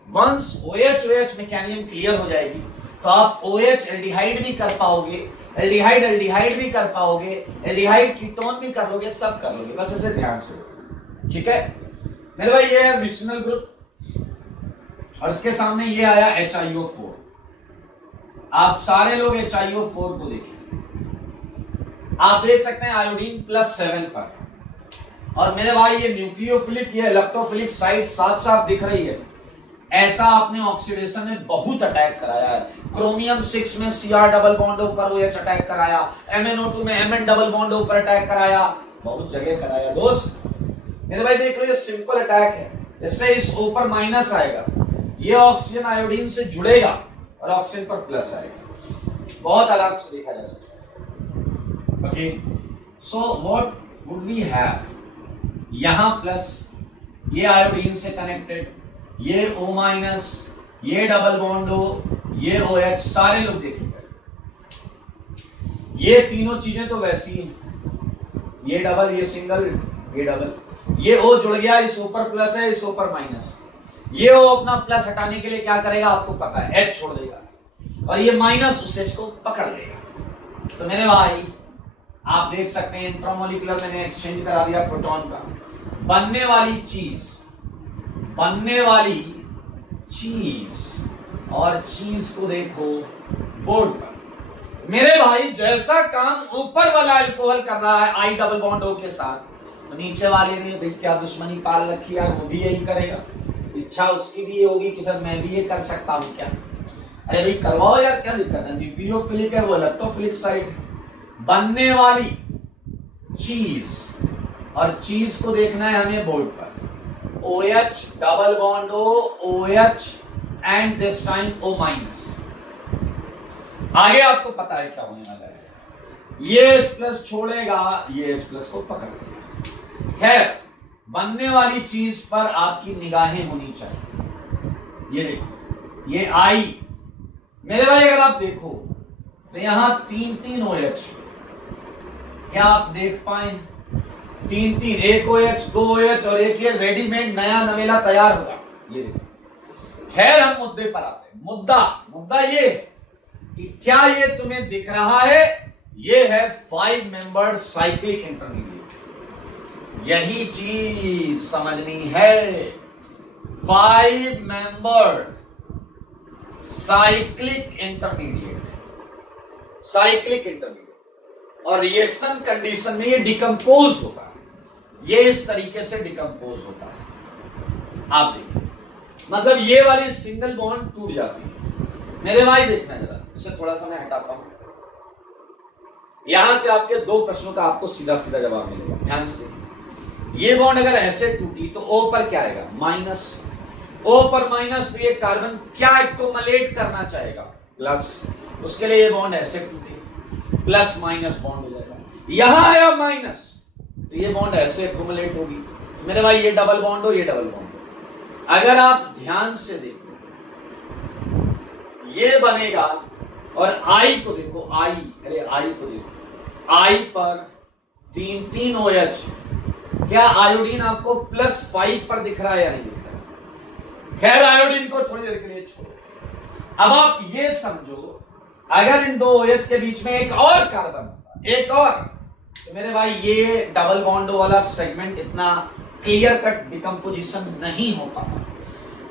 वंस OH मैकेनिज्म क्लियर हो जाएगी तो आप OH एल्डिहाइड भी कर पाओगे, एल्डिहाइड भी कर पाओगे, एल्डिहाइड कीटोन भी कर लोगे, सब कर लोगे, बस इसे ध्यान से। ठीक है मेरे भाई, ये है विशनल ग्रुप और इसके सामने ये आया HiO4। आप सारे लोग HiO4 को देखिए, आप देख सकते हैं आयोडीन +7 पर। और मेरे भाई ये न्यूक्लियोफिलिक, ये इलेक्ट्रोफिलिक साइट साफ साफ दिख रही है। ऐसा आपने ऑक्सीडेशन में बहुत अटैक कराया है। क्रोमियम 6 में Cr डबल बॉन्ड ऊपर OH अटैक कराया, MnO2 में Mn डबल बॉन्ड ऊपर अटैक कराया, बहुत जगह कराया दोस्त। मेरे भाई देख लो ये सिंपल अटैक है, इससे इस ऊपर माइनस आएगा, ये ऑक्सीजन आयोडीन से जुड़ेगा और ऑक्सीजन पर प्लस आएगा। बहुत आराम से देखा जा सकता है। Okay, so what would we have? यहां प्लस, ये आयोडीन से कनेक्टेड, ये O-, ये डबल बॉन्ड O, ये OH, सारे लोग देखेंगे। ये तीनों चीजें तो वैसी हैं, ये डबल, ये सिंगल, ये डबल, ये O जुड़ गया, इस ऊपर प्लस है, इस ऊपर माइनस। ये O अपना प्लस हटाने के लिए क्या करेगा आपको पता है, H छोड़ देगा, और ये माइनस उस H को पकड़ लेगा। तो मेरे भाई आप देख सकते हैं इंट्रामोलिकुलर मैंने एक्सचेंज करा दिया प्रोटॉन का। बनने वाली चीज और चीज को देखो बोर्ड पर। मेरे भाई जैसा काम ऊपर वाला अल्कोहल कर रहा है I डबल बॉन्ड O के साथ, तो नीचे वाले ने भाई क्या दुश्मनी पाल रखी है, वो भी यही करेगा। इच्छा उसकी भी ये होगी कि सर मैं भी ये कर सकता हूं क्या। अरे भाई करवाओ यार, क्या दिक्कत है। न्यूक्लियोफिलिक है वो इलेक्ट्रोफिलिक साइड। बनने वाली चीज और चीज को देखना है हमें बोर्ड पर। OH double bond O, OH and this time O-। आगे आपको पता है क्या होने वाला है, ये H+ छोड़ेगा, ये H+ को पकड़ लेगा। खैर बनने वाली चीज पर आपकी निगाहें होनी चाहिए। ये देखो ये I, मेरे भाई अगर आप देखो तो यहां 3 OH, क्या आप देख पाए? 3, एक OH, 2 OH और एक ये रेडीमेड नया नवेला तैयार होगा। ये देखो। खैर हम मुद्दे पर आते हैं। मुद्दा ये कि क्या ये तुम्हें दिख रहा है, ये है 5 मेंबर्ड साइक्लिक इंटरमीडिएट। यही चीज समझनी है। 5 मेंबर्ड साइक्लिक इंटरमीडिएट, और रिएक्शन कंडीशन में ये डिकम्पोज होता है, ये इस तरीके से डिकम्पोज होता है। आप देखिए, मतलब ये वाली सिंगल बॉन्ड टूट जाती है। मेरे भाई देखना जरा, इसे थोड़ा सा मैं हटाता हूं, यहां से आपके 2 प्रश्नों का आपको सीधा सीधा जवाब मिलेगा। ध्यान से देखिए, ये बॉन्ड अगर ऐसे टूटी तो O पर क्या आएगा, माइनस। O पर माइनस, तो ये कार्बन क्या एक्युमुलेट करना चाहेगा, प्लस। उसके लिए ये बॉन्ड ऐसे टूटे, प्लस माइनस बॉन्ड हो जाएगा। यहां आया माइनस, तो ये बॉन्ड ऐसे एक्युमुलेट होगी। तो मेरे भाई ये डबल बॉन्ड हो, ये डबल बॉन्ड हो। अगर आप ध्यान से देखो, ये बनेगा और I को देखो, I को देखो, आई पर 3 OH, क्या आयोडीन आपको +5 पर दिख रहा है या नहीं? खैर आयोडीन को थोड़ी देर के लिए छोड़ो। अब आप ये समझो, अगर इन 2 OH के बीच में एक और कार्बन होता, एक और, तो मेरे भाई ये डबल बॉन्ड वाला सेगमेंट इतना क्लियर कट डिकम्पोजिशन नहीं हो पाता।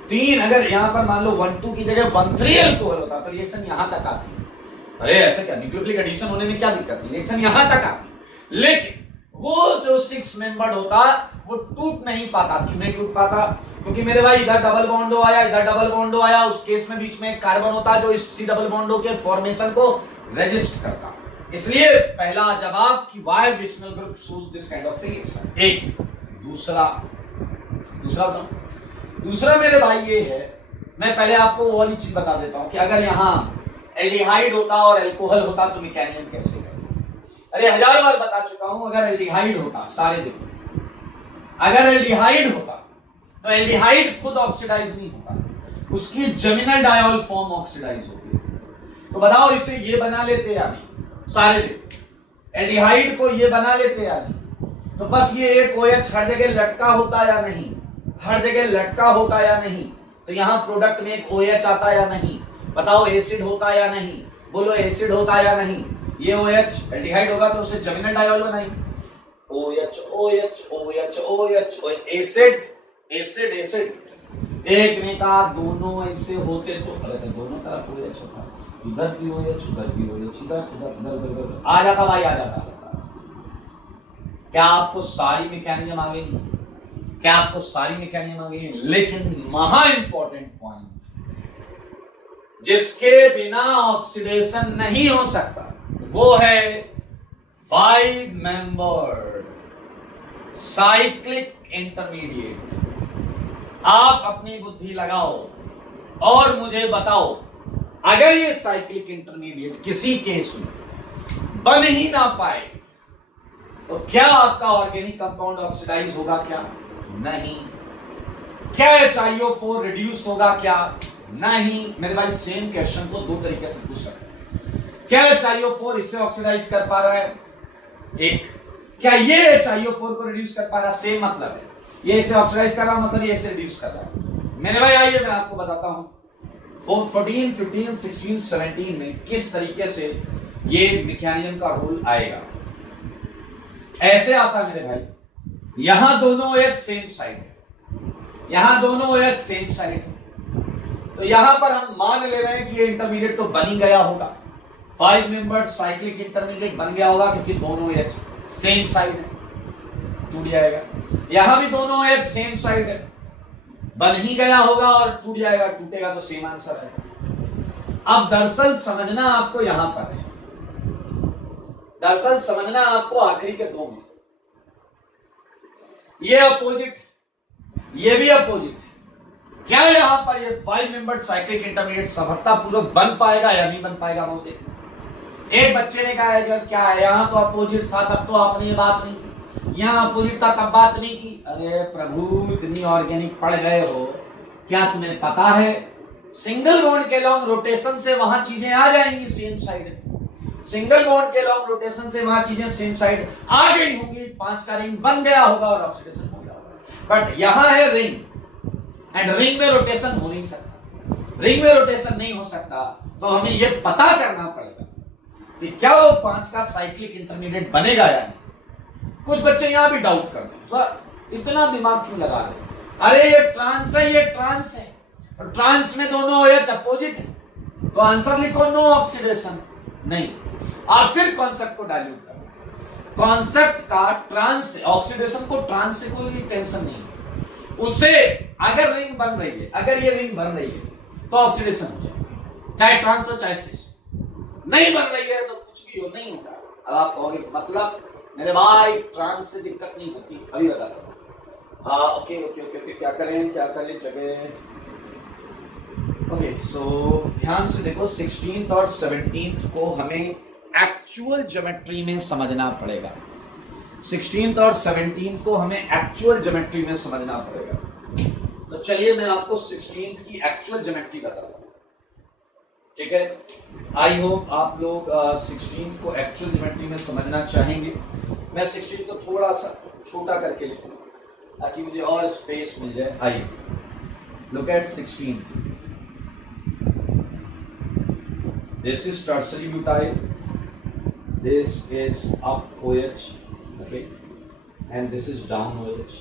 3 अगर यहां पर मान लो 1,2 की जगह 1,3 अल्कोहल होता तो रिएक्शन यहां तक आती। अरे ऐसा क्या, न्यूक्लियोफिलिक एडिशन होने में क्या दिक्कत है, रिएक्शन यहां तक आती। लेकिन वो जो 6 मेंबर्ड होता वो टूट नहीं पाता। क्यों नहीं टूट पाता? क्योंकि मेरे भाई इधर डबल बॉन्डो आया, इधर डबल बॉन्डो आया, उस केस में बीच में एक कार्बन होता जो इस डबल बॉन्डो के फॉर्मेशन को रेजिस्ट करता। इसलिए पहला जवाब कि why vicinal group shows this kind of reaction. एक दूसरा बताओ, दूसरा मेरे भाई ये है, मैं पहले आपको वो वाली चीज बता देता हूं कि अगर यहां एल्डिहाइड होता और अल्कोहल होता तो मैकेनिज्म कैसे है। अरे 1000 बार बता चुका हूं, अगर एल्डिहाइड होता, सारे देखो, अगर एल्डिहाइड होता तो एल्डिहाइड खुद ऑक्सीडाइज नहीं होता, उसकी जर्मिनल डायोल फॉर्म ऑक्सीडाइज होती है। तो बताओ इसे ये बना लेते या नहीं? सारे देखो, एल्डिहाइड को ये बना लेते या नहीं? तो बस ये एक OH हर जगह लटका होता या नहीं? हर जगह लटका होता या नहीं? तो यहां प्रोडक्ट में एक OH आता या नहीं? बताओ एसिड होता या नहीं? बोलो एसिड होता या नहीं? ये OH एल्डिहाइड होगा तो उसे जर्मिनल डायोल बनाएंगे। OH OH OH OH acid acid acid, एक ने कहा दोनों ऐसे होते तो दोनों तरफ OH होता, इधर भी OH उधर भी OH, इधर आ जाता भाई, आ जाता। क्या आपको सारी मैकेनिज्म आ गई? क्या आपको सारी मैकेनिज्म आ गई? लेकिन महा इंपॉर्टेंट पॉइंट, जिसके बिना ऑक्सीडेशन नहीं हो सकता वो है 5 मेंबर्ड साइक्लिक इंटरमीडिएट। आप अपनी बुद्धि लगाओ और मुझे बताओ, अगर ये साइक्लिक इंटरमीडिएट किसी केस में बन ही ना पाए तो क्या आपका ऑर्गेनिक कंपाउंड ऑक्सीडाइज होगा? क्या नहीं। क्या HiO4 रिड्यूस होगा? क्या नहीं। मेरे भाई सेम क्वेश्चन को 2 तरीके से पूछ सकते हैं। क्या HiO4 इससे ऑक्सीडाइज कर पा रहा है? एक। क्या ये HiO4 को रिड्यूस कर पा रहा है? सेम मतलब है, ये इसे ऑक्सीडाइज कर रहा है, मतलब ये इसे रिड्यूस कर रहा है। मेरे भाई आइए मैं आपको बताता हूं 14, 15, 16, 17 में किस तरीके से ये मैकेनिज्म का रोल आएगा। ऐसे आता है मेरे भाई, यहां दोनों OH सेम साइड है, यहां दोनों OH सेम साइड है, तो यहां पर हम मान ले रहे हैं कि ये इंटरमीडिएट तो बन ही गया होगा, 5 मेंबर्ड साइक्लिक इंटरमीडिएट बन गया होगा क्योंकि दोनों OH सेम साइड है, टूट जाएगा। यहां भी दोनों OH सेम साइड है, बन ही गया होगा और टूट जाएगा, टूटेगा तो सेम आंसर है। अब दरअसल समझना आपको यहां पर है, दरअसल समझना आपको आखिरी के 2 में, ये अपोजिट, ये भी अपोजिट। क्या यहां पर ये 5 मेंबर्ड साइक्लिक इंटरमीडिएट सफलतापूर्वक बन पाएगा या नहीं बन पाएगा? वो देखो। एक बच्चे ने कहा है क्या है, यहां तो अपोजिट था तब तो आपने ये बात नहीं की, यहां अपोजिट था तब बात नहीं की। अरे प्रभु, इतनी ऑर्गेनिक पढ़ गए हो, क्या तुम्हें पता है सिंगल बॉन्ड के लॉन्ग रोटेशन से वहां चीजें आ जाएंगी सेम साइड, सिंगल बॉन्ड के लॉन्ग रोटेशन से वहां चीजें सेम साइड आ गई होंगी, 5 का रिंग बन गया होगा और ऑक्सीडेशन हो गया होगा। बट यहां है रिंग, एंड रिंग में रोटेशन हो नहीं सकता, रिंग में रोटेशन नहीं हो सकता, तो हमें यह पता करना पड़ेगा कि क्या वो 5 का साइक्लिक इंटरमीडिएट बनेगा या नहीं। कुछ बच्चे यहां भी डाउट करते हैं, सर इतना दिमाग क्यों लगा रहे? अरे ये ट्रांस है, ये ट्रांस है, और ट्रांस में दोनों OH अपोजिट है, तो आंसर लिखो नो ऑक्सीडेशन। नहीं, और फिर कॉन्सेप्ट को डाइल्यूट करो, कॉन्सेप्ट का ट्रांस ऑक्सीडेशन को, ट्रांस से कोई टेंशन नहीं है, उससे अगर रिंग बन रही है, अगर ये रिंग बन रही है तो ऑक्सीडेशन हो जाएगा, चाहे ट्रांस हो चाहे सिस। नहीं बन रही है तो कुछ भी हो, नहीं होगा। अब आप कहोगे मतलब मेरे भाई ट्रांस से दिक्कत नहीं होती, अभी बताता हूं। हाँ ओके ओके ओके ओके, क्या करें जगह। ओके सो ध्यान से देखो, 16th और 17th को हमें एक्चुअल ज्योमेट्री में समझना पड़ेगा, 16th और 17th को हमें एक्चुअल ज्योमेट्री में समझना पड़ेगा। तो चलिए मैं आपको 16th की एक्चुअल ज्योमेट्री बताता हूं। ठीक है, आई होप आप लोग 16 को एक्चुअल ज्योमेट्री में समझना चाहेंगे। मैं 16 को थोड़ा सा छोटा करके लिखूंगा ताकि मुझे और स्पेस मिल जाए। आइए look at 16। This is tertiary butyl, this is up OH, okay, and this is down OH,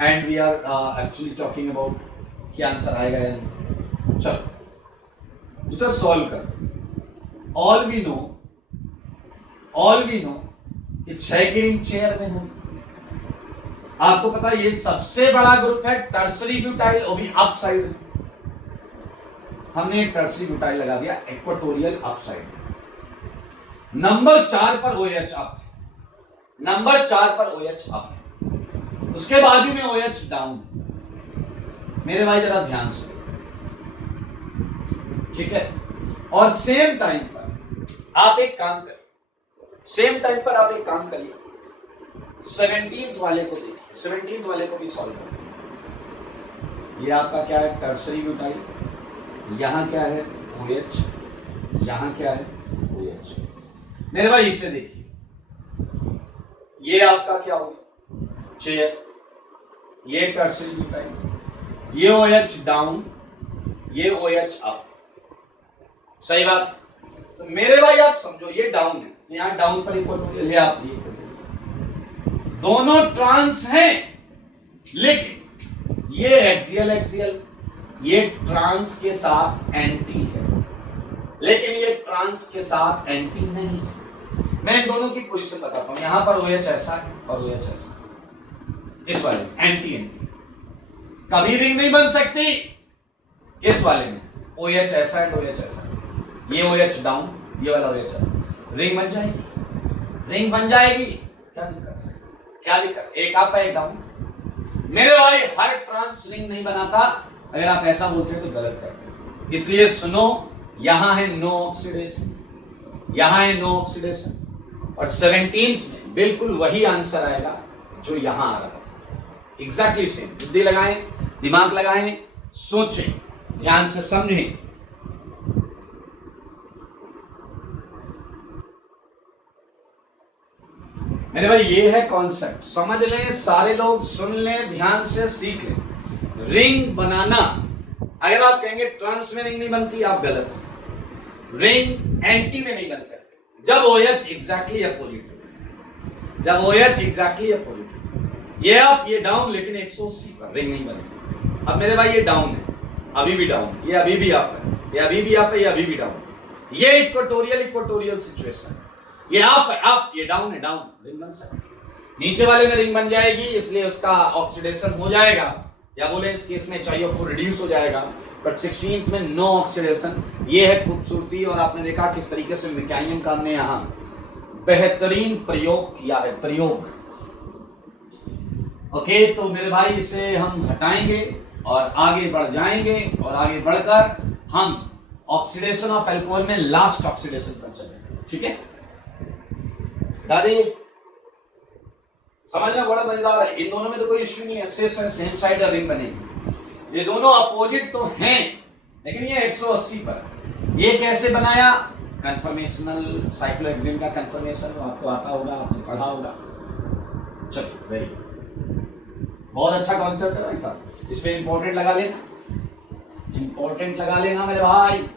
and we are actually talking about क्या आंसर आएगा या नहीं। चलो इसे सॉल्व कर। ऑल वी नो कि 6 की रिंग चेयर में होगी। आपको पता है ये सबसे बड़ा ग्रुप है टर्सरी ब्यूटाइल, वो भी अप साइड। हमने टर्सरी ब्यूटाइल लगा दिया इक्वेटोरियल अप साइड। नंबर 4 पर OH अप, नंबर 4 पर OH अप, उसके बाजू में OH डाउन। मेरे भाई जरा ध्यान से, ठीक है। और सेम टाइम पर आप एक काम करिए, 17th वाले को देखिए, 17th वाले को भी सॉल्व करिए। ये आपका क्या है, टर्सरी ब्यूटाइल, यहां क्या है OH, यहां क्या है OH। मेरे भाई इसे देखिए, ये आपका क्या होगा चेयर, ये टर्सरी ब्यूटाइल, ये OH डाउन, ये OH अप, सही बात। तो मेरे भाई आप समझो ये डाउन है, यहां डाउन पर इक्वेटोरियल है, आप ये दोनों ट्रांस हैं, लेकिन ये एक्सियल, ये ट्रांस के साथ एंटी है, लेकिन ये ट्रांस के साथ एंटी नहीं है। मैं इन दोनों की पोजीशन बताता हूं। यहां पर OH ऐसा है और OH ऐसा, इस वाले में एंटी कभी रिंग नहीं बन सकती। इस वाले में OH ऐसा है, OH ऐसा, ये OH डाउन, ये वाला OH अप, रिंग बन जाएगी, रिंग बन जाएगी। क्या दिक्कत, एक अप है एक डाउन। मेरे भाई हर ट्रांस रिंग नहीं बनाता, अगर आप ऐसा बोलते हैं तो गलत करते हैं। इसलिए सुनो, यहां है नो ऑक्सीडेशन, यहां है नो ऑक्सीडेशन, और 17th में बिल्कुल वही आंसर आएगा जो यहां आ रहा है, एग्जैक्टली सेम। बुद्धि लगाएं, दिमाग लगाएं, सोचें, ध्यान से समझें। मेरे भाई ये है कॉन्सेप्ट, समझ लें, सारे लोग सुन लें, ध्यान से सीख लें। रिंग बनाना, अगर आप कहेंगे ट्रांस में रिंग नहीं बनती, आप गलत हैं। रिंग एंटी में नहीं बन सकते जब OH एग्जैक्टली अपोजिट, जब OH एग्जैक्टली अपोजिट। ये अप, ये डाउन, लेकिन 180 पर रिंग नहीं बनेगी। अब मेरे भाई ये डाउन है, अभी भी डाउन, ये अभी भी अप है, ये अभी भी अप है, ये अभी भी डाउन। ये इक्वेटोरियल सिचुएशन है। ये अप है अप, ये डाउन है डाउन, रिंग बन सकती है। नीचे वाले में रिंग बन जाएगी, इसलिए उसका ऑक्सीडेशन हो जाएगा, या बोले इस केस में CH4 रिड्यूस हो जाएगा। बट 16th में नो ऑक्सीडेशन। ये है खूबसूरती, और आपने देखा किस तरीके से मैकेनियम का हमने यहां बेहतरीन प्रयोग किया है, प्रयोग। ओके, तो मेरे भाई इसे हम हटाएंगे और आगे बढ़ जाएंगे, और आगे बढ़कर हम ऑक्सीडेशन ऑफ अल्कोहल में लास्ट ऑक्सीडेशन पर चलेंगे, ठीक है। दादी समझना बड़ा मजेदार है। इन दोनों में तो कोई इश्यू नहीं है, सेम साइड रिंग बनेगी। ये दोनों अपोजिट तो हैं, लेकिन ये 180 पर। ये कैसे बनाया, कन्फर्मेशनल साइक्लोहेक्सेन का कन्फर्मेशन आपको आता होगा, आपने पढ़ा होगा। चलो वेरी बहुत अच्छा कॉन्सेप्ट है भाई साहब, इसमें इंपॉर्टेंट लगा लेना, इंपॉर्टेंट लगा लेना मेरे भाई।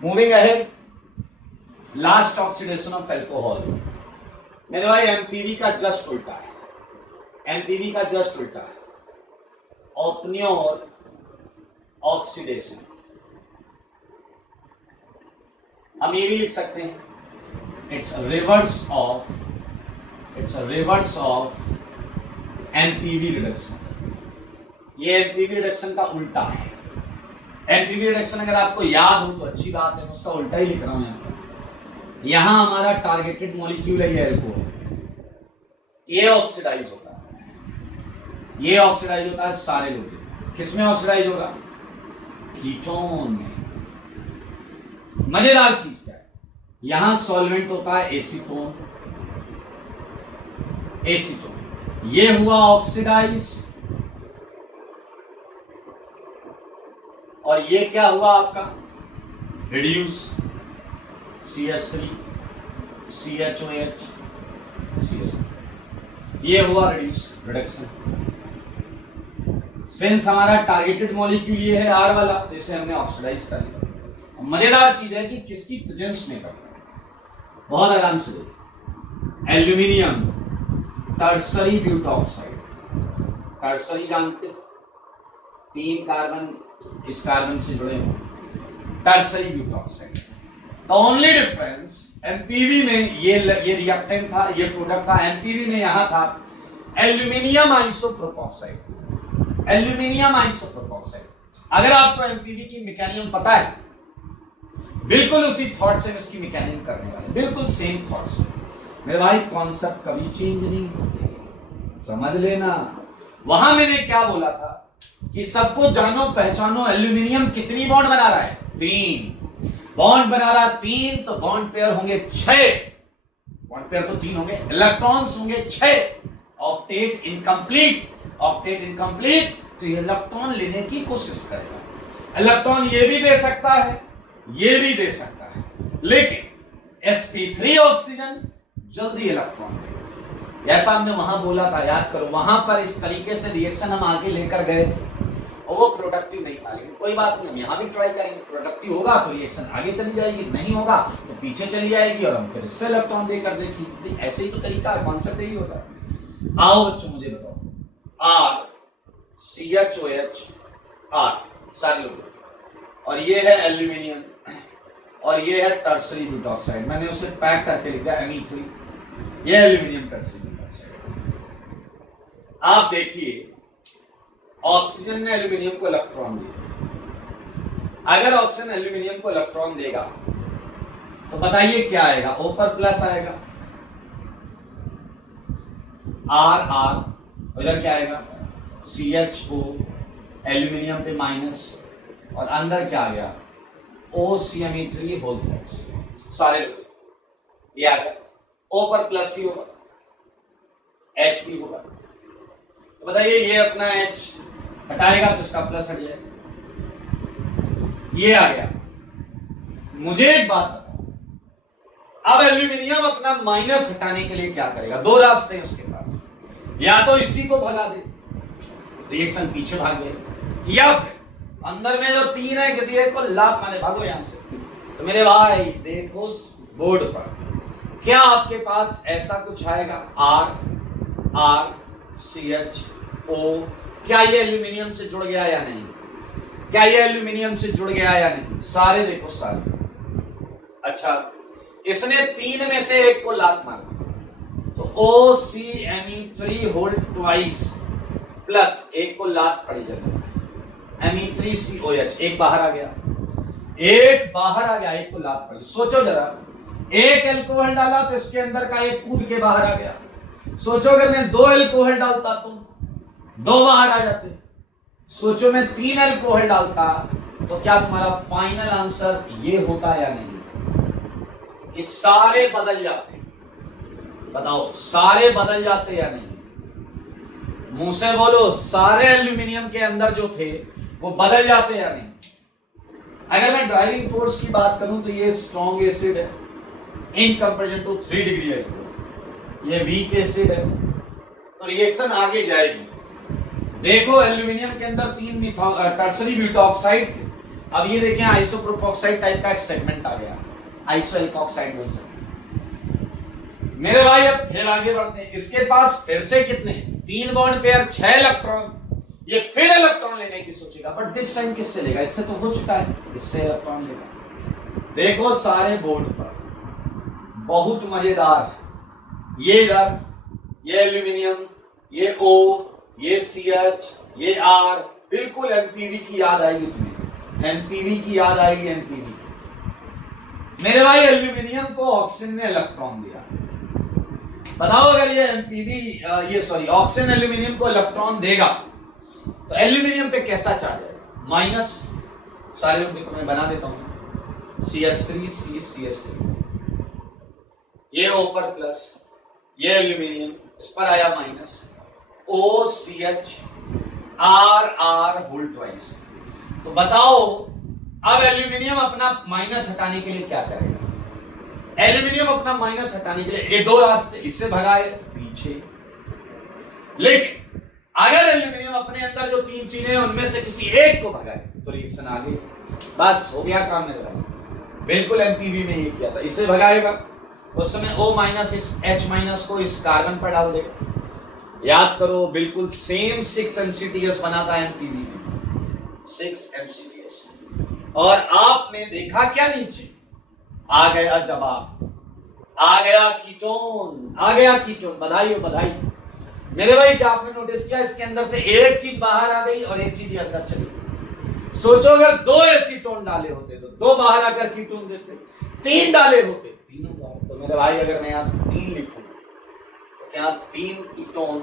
Moving ahead, last oxidation of alcohol. मेरे भाई एमपीवी का जस्ट उल्टा है, एमपीवी का जस्ट उल्टा है, ओपन्योर ऑक्सीडेशन। हम ये भी लिख सकते हैं, it's reverse of MPV reduction. ये एमपीवी रिडक्शन का उल्टा है। एमपीवी रिडक्शन अगर आपको याद हो तो अच्छी बात है, उसका उल्टा ही लिख रहा हूं यहां हमारा टारगेटेड मॉलिक्यूल है ये अल्कोहल, ये ऑक्सीडाइज होता है, ये ऑक्सीडाइज होता है सारे लोग। किसमें ऑक्सीडाइज होगा, कीटोन में। मजेदार चीज क्या है, यहां सॉल्वेंट होता है एसीटोन, एसीटोन ये हुआ ऑक्सीडाइज, और ये क्या हुआ आपका रिड्यूस, CH3 CHOH CH3, ये हुआ रिड्यूस रिडक्शन। सिंस हमारा टारगेटेड मॉलिक्यूल ये है R वाला, तो इसे हमने ऑक्सीडाइज कर लिया। मजेदार चीज है कि किसकी प्रेजेंस में करना है, बहुत आराम से देखिए। एल्यूमिनियम टर्सरी ब्यूटॉक्साइड, टर्सरी जानते हो, 3 कार्बन इस कार्बन से जुड़े हैं, tertiary butoxide. The only difference MPV में ये रिएक्टेंट था, ये प्रोडक्ट था, एमपीवी में यहां था एल्यूमिनियम आइसोप्रोपॉक्साइड, एल्यूमिनियम आइसोप्रोपॉक्साइड। अगर आपको एमपीवी की मैकेनिज्म पता है, बिल्कुल उसी थॉट से इसकी मैकेनिज्म करने वाले, बिल्कुल सेम थॉट से। मेरे भाई कॉन्सेप्ट कभी चेंज नहीं होते, समझ लेना। वहां मैंने क्या बोला था कि सबको जानो पहचानो, एल्यूमिनियम कितनी बॉन्ड बना रहा है, 3 बॉन्ड बना रहा है, 3 तो बॉन्ड पेयर होंगे 6, बॉन्ड पेयर तो 3 होंगे, इलेक्ट्रॉन्स होंगे 6, ऑक्टेट इनकम्प्लीट, ऑक्टेट इनकम्प्लीट, तो ये इलेक्ट्रॉन लेने की कोशिश करेगा। इलेक्ट्रॉन ये भी दे सकता है, ये भी दे सकता है, लेकिन sp3 ऑक्सीजन जल्दी इलेक्ट्रॉन देगा। ऐसा हमने वहां बोला था, याद करो, वहां पर इस तरीके से रिएक्शन हम आगे लेकर गए थे और वो प्रोडक्टिव नहीं था, लेकिन कोई बात नहीं, हम यहां भी ट्राई करेंगे। प्रोडक्टिव होगा तो रिएक्शन आगे चली जाएगी, नहीं होगा तो पीछे चली जाएगी और हम फिर इससे इलेक्ट्रॉन देकर देखिए। ऐसे ही तो तरीका है, कॉन्सेप्ट यही होता है। आओ बच्चों मुझे बताओ, R CHOH R सारे लोग, और ये है एल्यूमिनियम, और ये है टर्सरी ब्यूटॉक्साइड, मैंने उसे पैक करके लिखा Me3, ये एल्यूमिनियम टर्सरी ब्यूटॉक्साइड। आप देखिए ऑक्सीजन ने एल्यूमिनियम को इलेक्ट्रॉन दिया, अगर ऑक्सीजन एल्यूमिनियम को इलेक्ट्रॉन देगा तो बताइए क्या आएगा, O पर प्लस आएगा, R इधर क्या आएगा CHO, एल्यूमिनियम पे माइनस, और अंदर क्या आ गया OCMe3 होल फ्लेक्स, सारे लोग ये आ गया। O पर प्लस भी होगा, H भी होगा, तो बताइए ये अपना H हटाएगा तो इसका प्लस हट जाएगा, ये आ गया। मुझे एक बात बताओ, अब एल्यूमिनियम अपना माइनस हटाने के लिए क्या करेगा, 2 रास्ते हैं उसके पास, या तो इसी को भगा दे, रिएक्शन पीछे भाग जाए, या फिर अंदर में जो 3 है किसी एक को लात मारे भागो यहां से। तो मेरे भाई देखो बोर्ड पर, क्या आपके पास ऐसा कुछ आएगा, R CHO, क्या ये एल्यूमिनियम से जुड़ गया या नहीं, क्या ये एल्यूमिनियम से जुड़ गया या नहीं, सारे देखो सारे। अच्छा, इसने 3 में से एक को लात मारा, तो OCMe3 होल ट्वाइस प्लस एक को लात पड़ी जगह Me3COH, एक बाहर आ गया, एक बाहर आ गया, एक को लात पड़ी। सोचो जरा, एक एल्कोहल डाला तो इसके अंदर का एक कूद के बाहर आ गया। सोचो अगर मैं 2 एल्कोहल डालता तो 2 बाहर आ जाते। सोचो मैं 3 एल्कोहल डालता तो क्या तुम्हारा फाइनल आंसर ये होता या नहीं, कि सारे बदल जाते। बताओ सारे बदल जाते या नहीं, मुंह से बोलो, सारे एल्यूमिनियम के अंदर जो थे वो बदल जाते या नहीं। अगर मैं ड्राइविंग फोर्स की बात करूं तो ये स्ट्रॉन्ग एसिड है इन कंपैरिजन टू 3 डिग्री है, ये वीक एसिड है, तो रिएक्शन आगे जाएगी। देखो एल्यूमिनियम के अंदर 3 टर्सरी ब्यूटॉक्साइड थे, अब ये देखें आइसोप्रोपॉक्साइड टाइप का एक सेगमेंट आ गया, आइसो एल्कोक्साइड बोल सकते हैं। मेरे भाई अब फिर आगे बढ़ते हैं, इसके पास फिर से कितने 3 बॉन्ड पेयर 6 इलेक्ट्रॉन, ये फिर इलेक्ट्रॉन लेने की सोचेगा, बट दिस टाइम किससे लेगा, इससे तो हो चुका है, इससे इलेक्ट्रॉन लेगा। देखो सारे बोर्ड पर बहुत मजेदार, ये इधर ये एल्यूमिनियम, ये O, ये CH, ये R, बिल्कुल एमपीवी की याद आएगी तुम्हें, एमपीवी की याद आएगी, एमपीवी की। मेरे भाई एल्यूमिनियम को ऑक्सीजन ने इलेक्ट्रॉन दिया, बताओ अगर ये एमपीवी ऑक्सीजन एल्यूमिनियम को इलेक्ट्रॉन देगा तो एल्यूमिनियम पे कैसा चार्ज आएगा, माइनस। सारे लोग देखो मैं बना देता हूं, CH3 CH3, ये O पर प्लस, ये एल्यूमिनियम इस पर आया minus, OCH RR whole twice. तो बताओ अब एल्यूमिनियम अपना माइनस हटाने के लिए क्या करेगा? एल्यूमिनियम अपना माइनस हटाने के लिए ये दो रास्ते, इससे भगाए पीछे, लेकिन अगर एल्यूमिनियम अपने अंदर जो तीन चीजें हैं उनमें से किसी एक को भगाए तो रिएक्शन आगे, बस हो गया काम मेरा। बिल्कुल एमपीवी में ये किया था, इससे भगाएगा उस समय O माइनस इस H माइनस को इस कार्बन पर डाल देगा। याद करो बिल्कुल सेम 6 MCTS बना था एमपीवी में, 6 MCTS। और आपने देखा क्या नीचे आ गया जवाब, आ गया कीटोन, आ गया कीटोन। बधाई हो बधाई मेरे भाई। क्या आपने नोटिस किया इसके अंदर से एक चीज बाहर आ गई और एक चीज अंदर चली गई। सोचो अगर 2 एसीटोन डाले होते तो 2 बाहर आकर कीटोन देते, 3 डाले होते तीनों बाहर। तो मेरे भाई अगर मैं यहाँ 3 लिखूं तो क्या 3 कीटोन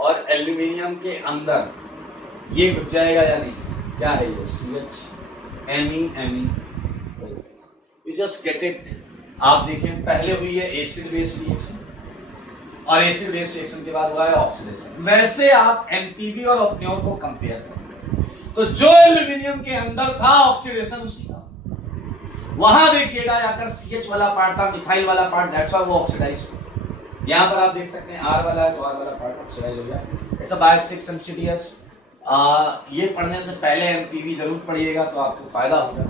और एल्यूमिनियम के अंदर ये घुस जाएगा या नहीं? क्या है ये? CH Me you just get it. आप देखें पहले हुई है एसिड बेस रिएक्शन और एसिड बेस रिएक्शन के बाद हुआ है ऑक्सीडेशन। वैसे आप एमपीवी और ओपनियोर को कंपेयर करें तो जो एल्यूमिनियम के अंदर था ऑक्सीडेशन उसी का, वहां देखिएगा जाकर CH वाला पार्ट था, मिथाइल वाला पार्ट, दैट्स व्हाई वो ऑक्सीडाइज हो। यहां पर आप देख सकते हैं R वाला है तो R वाला पार्ट ऑक्सीडाइज हो गया। It's a by 6 MCTS। ये पढ़ने से पहले एमपीवी जरूर पढ़िएगा तो आपको फायदा होगा।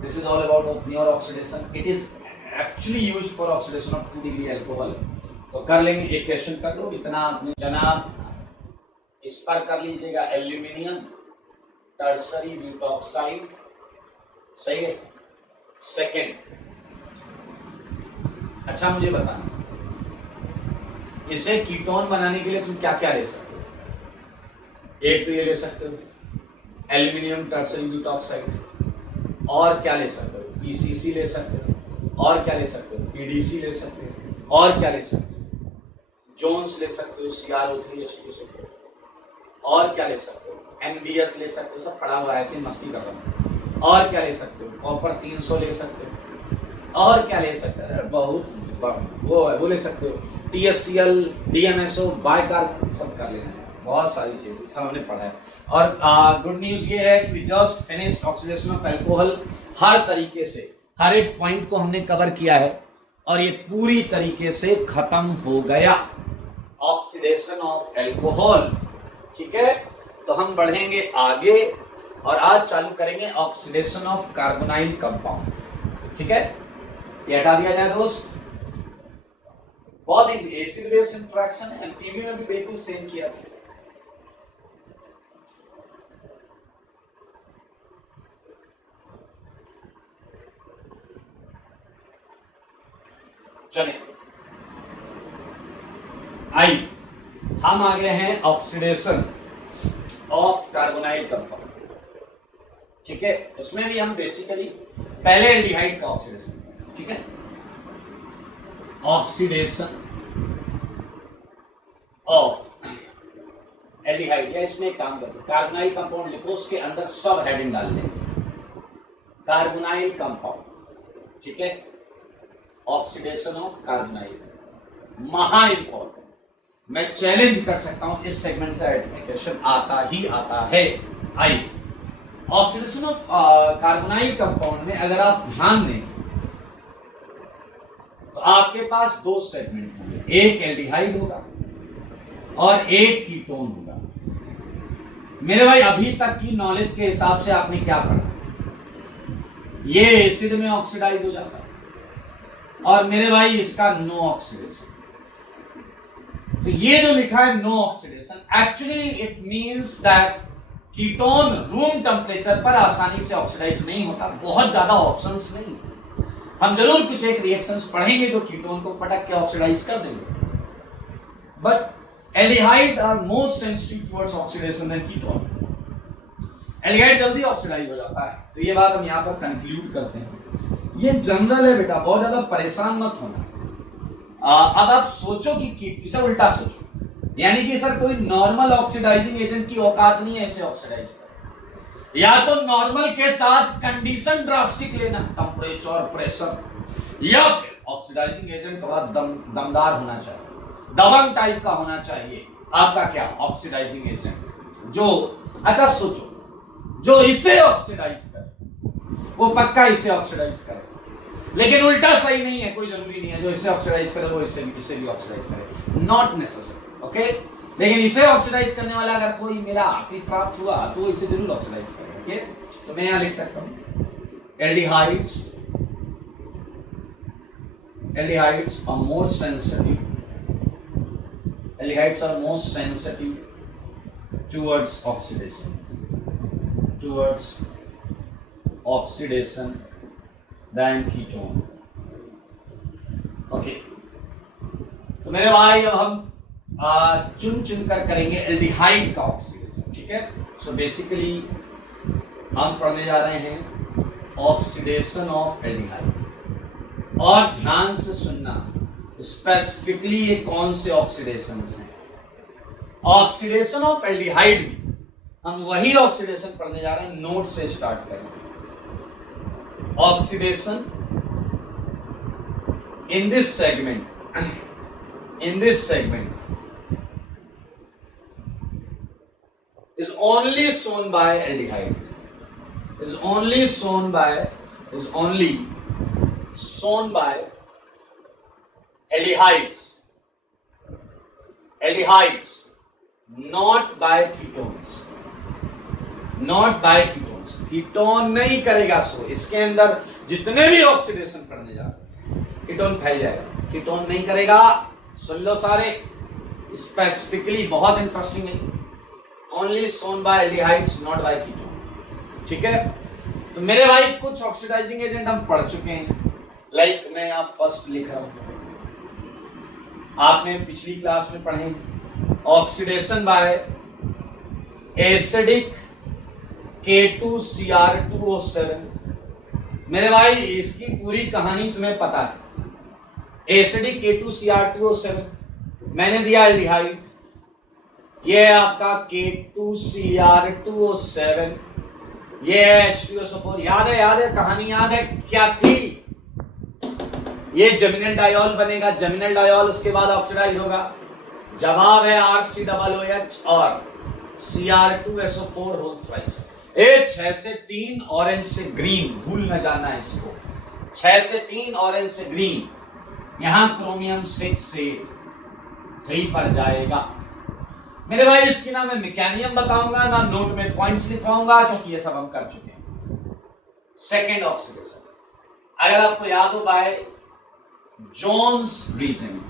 This is all about Oppenauer oxidation. It is actually used for oxidation of 2 degree alcohol. तो कर लेंगे, एक क्वेश्चन कर लो इतना आपने जनाब इस पर कर लीजिएगा। एल्यूमिनियम टर्सरी ब्यूटॉक्साइड, सही है। सेकेंड, अच्छा मुझे बताना इसे कीटोन बनाने के लिए तुम क्या क्या ले सकते हो? एक तो ये ले सकते हो एल्यूमिनियम टर्सरी ब्यूटॉक्साइड, और क्या ले सकते हो? PCC ले सकते हो, और क्या ले सकते हो? PDC ले सकते हो, और क्या ले सकते हो? जोन्स ले सकते हो, CrO3H2SO4, और क्या ले सकते हो? NBS ले सकते हो। सब पढ़ा हुआ है, ऐसे मस्ती कर रहा हूं। और क्या ले सकते हो? कॉपर 300 ले सकते हो, और क्या ले सकते हो? बहुत वो ले सकते हो TSCl, DMSO, बाइकार्बोनेट, सब कर लेना है। बहुत सारी चीजें सब हमने पढ़ा है। और गुड न्यूज ये है कि we just finished oxidation of alcohol. हर तरीके से हर एक पॉइंट को हमने कवर किया है और ये पूरी तरीके से खत्म हो गया ऑक्सीडेशन ऑफ अल्कोहल। ठीक है, तो हम बढ़ेंगे आगे और आज चालू करेंगे ऑक्सीडेशन ऑफ कार्बोनाइल कंपाउंड। ठीक है, ये हटा दिया जाए दोस्त। बहुत ही एसिड बेस इंटरेक्शन है, एमपीवी में भी बिल्कुल सेम किया था। चलिए आई हम आ गए हैं ऑक्सीडेशन ऑफ कार्बोनाइल कंपाउंड। ठीक है, उसमें भी हम बेसिकली पहले एल्डिहाइड का ऑक्सीडेशन। ठीक है, ऑक्सीडेशन ऑफ एल्डिहाइड, या इसमें एक काम करते कार्बोनाइल कंपाउंड लिखो, उसके अंदर सब हेडिंग डाल लेंगे कार्बोनाइल कंपाउंड। ठीक है, ऑक्सीडेशन ऑफ कार्बोनाइल, महा इंपॉर्टेंट। मैं चैलेंज कर सकता हूं इस सेगमेंट से क्वेश्चन आता ही आता है। आई ऑक्सीडेशन ऑफ कार्बोनाइल कंपाउंड में अगर आप ध्यान दें तो आपके पास 2 सेगमेंट होंगे, एक एल्डिहाइड होगा और एक कीटोन होगा। मेरे भाई अभी तक की नॉलेज के हिसाब से आपने क्या पढ़ा? ये एसिड में ऑक्सीडाइज हो जाता है और मेरे भाई इसका नो ऑक्सीडेशन। तो ये जो लिखा है no oxidation, actually it means that ketone room temperature पर आसानी से ऑक्सीडाइज नहीं होता। बहुत ज्यादा ऑप्शंस नहीं, हम जरूर कुछ एक रिएक्शंस पढ़ेंगे जो कीटोन को पटक के ऑक्सीडाइज कर देंगे, but aldehyde are most sensitive towards oxidation then ketone. Aldehyde जल्दी ऑक्सीडाइज हो जाता है। तो ये बात हम यहां पर कंक्लूड करते हैं। ये जनरल है बेटा, बहुत ज्यादा परेशान मत होना। अब आप सोचो कि इसे उल्टा सोचो, यानी कि सर कोई नॉर्मल ऑक्सीडाइजिंग एजेंट की औकात नहीं है इसे ऑक्सीडाइज कर। या तो नॉर्मल के साथ कंडीशन ड्रास्टिक लेना, टेम्परेचर, प्रेशर, या फिर ऑक्सीडाइजिंग एजेंट थोड़ा दमदार होना चाहिए, दबंग टाइप का होना चाहिए। आपका क्या ऑक्सीडाइजिंग एजेंट जो, अच्छा सोचो, जो इसे ऑक्सीडाइज करे वो पक्का इसे ऑक्सीडाइज करे, लेकिन उल्टा सही नहीं है, कोई जरूरी नहीं है जो इसे ऑक्सीडाइज करे वो इसे भी ऑक्सीडाइज करे, नॉट नेसेसरी, ओके। लेकिन इसे ऑक्सीडाइज करने वाला अगर कोई मेरा आखिर प्राप्त हुआ तो इसे जरूर ऑक्सीडाइज करेगा, ओके। तो मैं यहां लिख सकता हूं aldehydes are more sensitive, aldehydes are more sensitive towards oxidation than ketone, okay. तो मेरे भाई अब हम चुन कर करेंगे एल्डिहाइड का ऑक्सीडेशन, ठीक है। सो बेसिकली हम पढ़ने जा रहे हैं ऑक्सीडेशन ऑफ एल्डिहाइड, और ध्यान से सुनना, स्पेसिफिकली ये कौन से ऑक्सीडेशंस हैं। ऑक्सीडेशन ऑफ एल्डिहाइड में हम वही ऑक्सीडेशन पढ़ने जा रहे हैं, नोट से स्टार्ट करेंगे। Oxidation in this segment is only shown by aldehyde, is only shown by aldehydes, not by ketones, ketone नहीं करेगा। सो इसके अंदर जितने भी ऑक्सीडेशन करने जा रहे हैं कीटोन फैल जाएगा, कीटोन नहीं करेगा। सुन लो सारे, स्पेसिफिकली बहुत इंटरेस्टिंग है, only shown by aldehydes not by ketone, ठीक है। तो मेरे भाई कुछ ऑक्सीडाइजिंग एजेंट हम पढ़ चुके हैं, लाइक मैं आप फर्स्ट लिख रहा हूं, आपने पिछली क्लास में पढ़े ऑक्सीडेशन बाय एसिडिक K2Cr2O7। मेरे भाई इसकी पूरी कहानी तुम्हें पता है। एसिडिक K2Cr2O7 मैंने दिया एल्डिहाइड, ये है आपका K2Cr2O7, ये है H2SO4। याद है कहानी याद है क्या थी? ये जमीनल डायोल बनेगा, जमीनल डायोल उसके बाद ऑक्सीडाइज होगा। जवाब है RCOOH और Cr2SO4 होल थ्राइस। 6 से 3 ऑरेंज से ग्रीन, भूल न जाना इसको, 6 से 3 ऑरेंज से ग्रीन, यहां क्रोमियम 6 से 3 पर जाएगा। मेरे भाई इसकी ना मैं मैकेनिज्म बताऊंगा ना नोट में पॉइंट्स लिखवाऊंगा, क्योंकि ये सब हम कर चुके हैं। सेकेंड ऑक्सीडेशन, अगर आपको याद हो बाय जोन्स रीजन,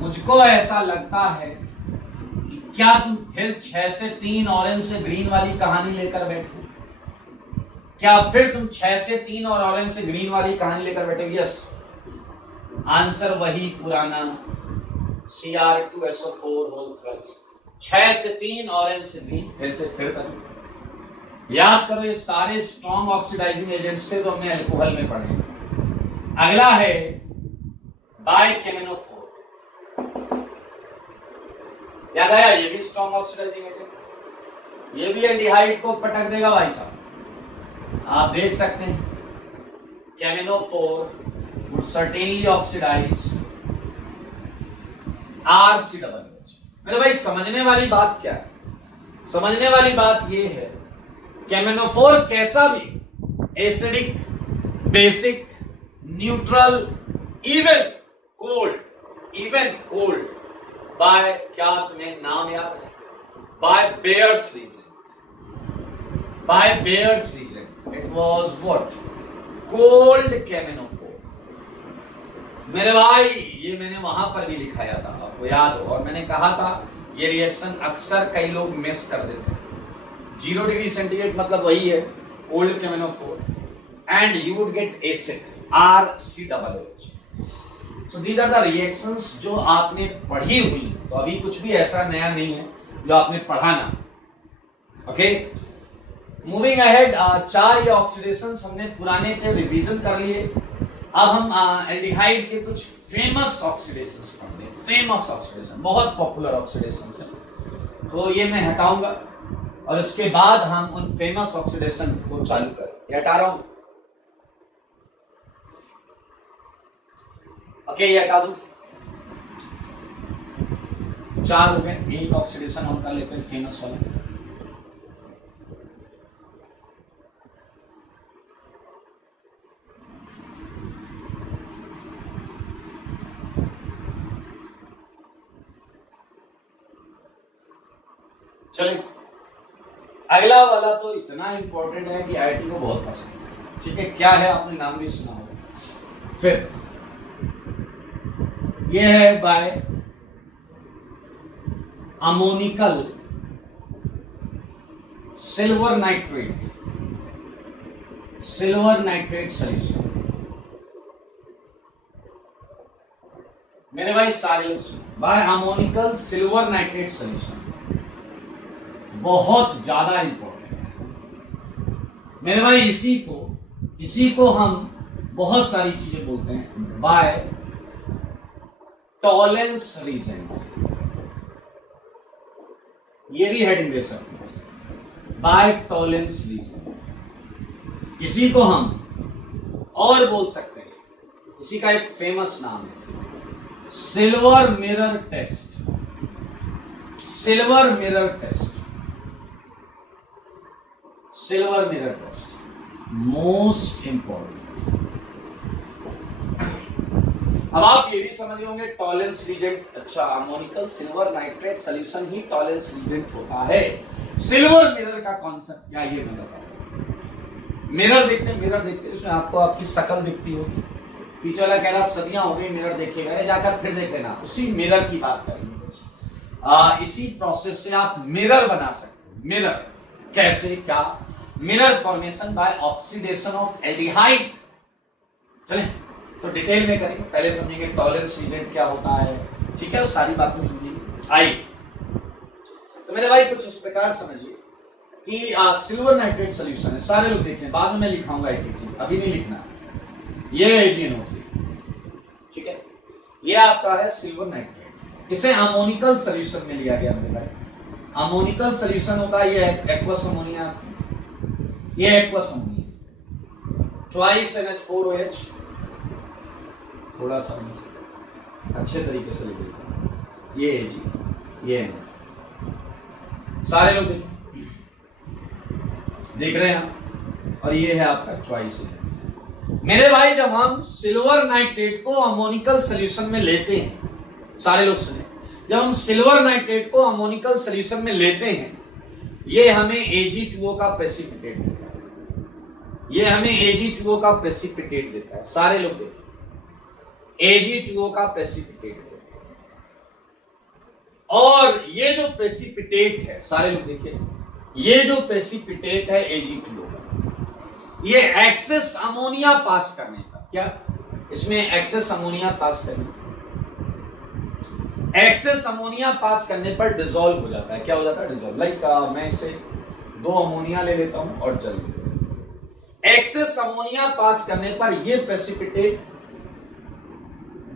मुझको ऐसा लगता है कि क्या तुम फिर 6 से 3 ऑरेंज से ग्रीन वाली कहानी लेकर बैठो? क्या फिर तुम 6 से 3 और ऑरेंज से ग्रीन वाली कहानी लेकर बैठे? यस, आंसर वही पुराना Cr2SO4 होल थ्राइस। 6 से 3 ऑरेंज से ग्रीन, फिर करो, याद करो, ये सारे स्ट्रॉन्ग ऑक्सीडाइजिंग एजेंट्स थे तो हमने अल्कोहल में पढ़े। अगला है बाइकेमिनोफोर, याद आया, ये भी स्ट्रॉन्ग ऑक्सीडाइजिंग एजेंट, ये भी एल्डिहाइड को पटक देगा भाई साहब। आप देख सकते हैं केमिनोफोर वुड सर्टेनली ऑक्सीडाइज RCOOH। मेरे भाई समझने वाली बात क्या है? समझने वाली बात ये है, केमिनोफोर कैसा भी acidic, basic, neutral, even cold by, क्या तुम्हें नाम याद है? By Baeyer's reagent it was what? Cold KMnO4. मेरे भाई ये मैंने वहां पर भी दिखाया था, आपको याद हो, और मैंने कहा था ये रिएक्शन अक्सर कई लोग मिस कर देते हैं। 0 डिग्री सेंटीग्रेड मतलब वही है cold KMnO4, and you would get acid RCOOH। So these are the reactions जो आपने पढ़ी हुई, तो अभी कुछ भी ऐसा नया नहीं है जो आपने पढ़ा ना, ओके। मूविंग अहेड, 4 ये ऑक्सीडेशंस हमने पुराने थे, रिवीजन कर लिए। अब हम एल्डिहाइड के कुछ फेमस ऑक्सीडेशंस पढ़ते हैं। फेमस ऑक्सीडेशन, बहुत पॉपुलर ऑक्सीडेशंस हैं, तो ये मैं हटाऊंगा और इसके बाद हम उन फेमस ऑक्सीडेशन को चालू करें। हटा रहा हूं, ओके, ये हटा दूं। 4 हो गए, एक ऑक्सीडेशन हम कर लेते हैं फेमस वाला। चलिए अगला वाला तो इतना इंपॉर्टेंट है कि आईटी को बहुत पसंद है। ठीक है, क्या है आपने नाम भी सुना होगा। फिर ये है by ammoniacal silver nitrate solution. मेरे भाई सारे लोग सुनो, by ammoniacal silver nitrate solution बहुत ज्यादा इंपॉर्टेंट है मेरे भाई। इसी को हम बहुत सारी चीजें बोलते हैं, बाय टॉलेंस रीजेंट, ये भी हेडिंग दे सकते हैं, बाय टॉलेंस रीजेंट। इसी को हम और बोल सकते हैं, इसी का एक फेमस नाम है silver mirror test. Silver mirror test most important. अब आप ये भी समझ होंगे टॉलेंस रीजेंट, अच्छा अमोनिकल सिल्वर नाइट्रेट सॉल्यूशन ही टॉलेंस रीजेंट होता है। सिल्वर मिरर का कॉन्सेप्ट क्या, ये मैं बताऊं। मिरर देखते इसमें आपको आपकी शक्ल दिखती होगी, पीछे वाला कह रहा सदियां हो गई मिरर देखे गए, जाकर फिर देख लेना, उसी मिरर की बात करेंगे। इसी प्रोसेस से आप मिरर बना सकते हो। मिरर कैसे, क्या? Mirror formation by oxidation of aldehyde. चले तो डिटेल में करेंगे, पहले समझेंगे टॉलेंस रीजेंट क्या होता है, ठीक है, सारी बातें समझेंगे। आइए तो मेरे भाई कुछ इस प्रकार समझिए कि सिल्वर नाइट्रेट सॉल्यूशन है, सारे लोग देखें, बाद में मैं लिखाऊंगा एक एक चीज, अभी नहीं लिखना। ये AgNO3, ठीक है, ये आपका है सिल्वर नाइट्रेट, इसे अमोनिकल सॉल्यूशन में लिया गया मेरे भाई। अमोनिकल सॉल्यूशन होता है, ये एक्वस अमोनिया, ये एक्वस अमोनिया, ट्वाइस NH4OH, थोड़ा सा अच्छे तरीके से लिखिए, ये Ag, ये NH, सारे लोग देख रहे हैं, और ये है आपका ट्वाइस। मेरे भाई जब हम सिल्वर नाइट्रेट को अमोनिकल सॉल्यूशन में लेते हैं, सारे लोग सुने, जब हम सिल्वर नाइट्रेट को अमोनिकल सॉल्यूशन में लेते हैं, ये हमें Ag2O का प्रेसिपिटेट देता है। ये हमें Ag2O का प्रेसिपिटेट देता है, सारे लोग देखिए, Ag2O का प्रेसिपिटेट देता है। और ये जो प्रेसिपिटेट है, सारे लोग देखिए, ये जो प्रेसिपिटेट है Ag2O का, ये एक्सेस अमोनिया पास करने का, क्या इसमें एक्सेस अमोनिया पास करने, एक्सेस अमोनिया पास करने पर डिसॉल्व हो जाता है। क्या हो जाता है? डिसॉल्व। लाइक मैं इसे 2 अमोनिया ले लेता हूं और जल लेता हूं, एक्सेस अमोनिया पास करने पर यह प्रेसिपिटेट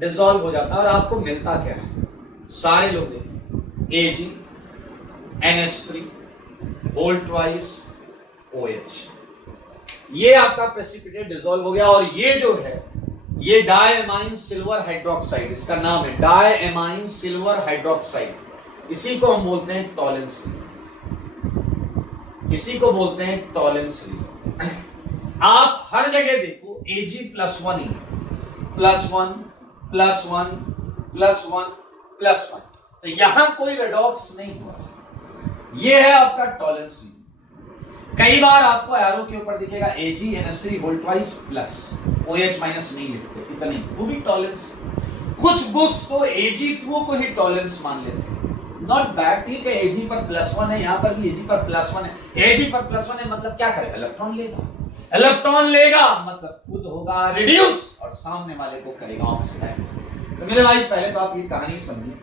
डिसॉल्व हो जाता है, और आपको मिलता क्या है, सारे लोग देखें, AgNH3 होल ट्वाइस OH, ये आपका प्रेसिपिटेट डिसॉल्व हो गया। और ये जो है, ये डायएमाइन सिल्वर हाइड्रोक्साइड, इसका नाम है डायएमाइन सिल्वर हाइड्रोक्साइड, इसी को हम बोलते हैं टॉलेंस रीजन, इसी को बोलते हैं टॉलेंस रीजन। आप हर जगह देखो Ag+1 ही, +1 +1 +1 +1, तो यहां कोई रेडॉक्स नहीं हुआ, ये है आपका टॉलेंस रीजन। कई बार आपको एरो के ऊपर दिखेगा AgNH3 whole twice plus, OH minus नहीं लिखते, इतने वो भी टॉलेंस। कुछ बुक्स तो Ag2O को ही टॉलेंस मान लेते हैं, नॉट बैड, ठीक है, Ag पर +1 है, यहां पर भी Ag पर +1 है। Ag पर +1 है मतलब क्या करेगा? इलेक्ट्रॉन लेगा, इलेक्ट्रॉन लेगा मतलब खुद होगा रिड्यूस, और सामने वाले को करेगा ऑक्सीडाइज। तो मेरे भाई पहले तो आप ये कहानी समझिए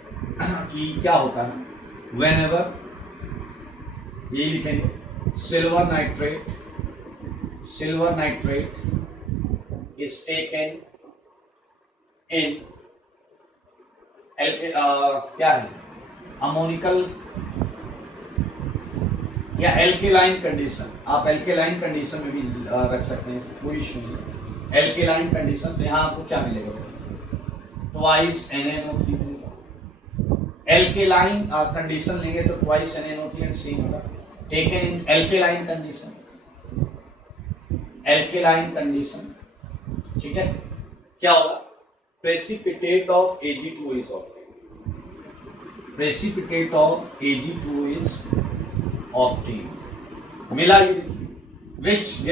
कि क्या होता है, व्हेनेवर ये लिखेंगे silver nitrate is taken in क्या है, अमोनिकल या एल्केलाइन कंडीशन, आप एल्केलाइन कंडीशन में भी रख सकते हैं, कोई इश्यू नहीं। एल्केलाइन कंडीशन, तो यहां आपको क्या मिलेगा, ट्वाइस NaNO3 मिलेगा, एल्केलाइन कंडीशन लेंगे तो ट्वाइस NaNO3 एंड सेम होगा। Taken in alkaline condition, alkaline condition, ठीक है, क्या होगा? Precipitate of Ag2 is obtain, precipitate of Ag2 is obtain. मिला ये देखिए, which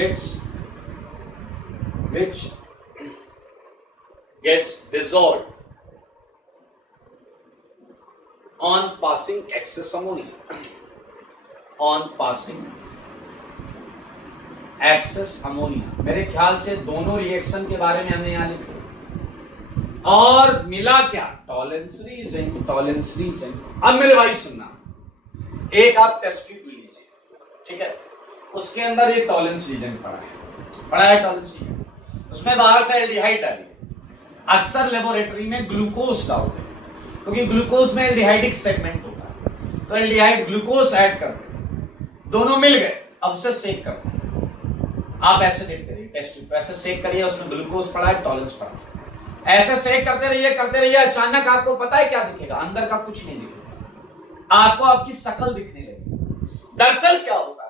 gets dissolved on passing excess ammonia, on passing excess ammonia। मेरे ख्याल से दोनों रिएक्शन के बारे में हमने यहां लिखा और मिला क्या? Tollens reagent, Tollens reagent. अब मेरे भाई सुनना, एक आप टेस्ट ट्यूब लीजिए, ठीक है, उसके अंदर ये टॉलेंस रीजन पड़ा है टॉलेंस रीजन, उसमें बाहर से एल्डिहाइड डाली। अक्सर लेबोरेटरी में ग्लूकोज डालते हैं क्योंकि ग्लूकोज में एल्डिहाइडिक सेगमेंट होता है, तो एल्डिहाइड ग्लूकोज ऐड करते हैं, दोनों मिल गए, अब उसे सेक करते हैं। आप ऐसे देखते रहिए, टेस्ट ट्यूब ऐसे सेक करिए, उसमें ग्लूकोज पड़ा है, टॉलेंस पड़ा है, ऐसे सेक करते रहिए, अचानक आपको पता है क्या दिखेगा? अंदर का कुछ नहीं दिखेगा, आपको आपकी शक्ल दिखने लगेगी। दरअसल क्या होता है?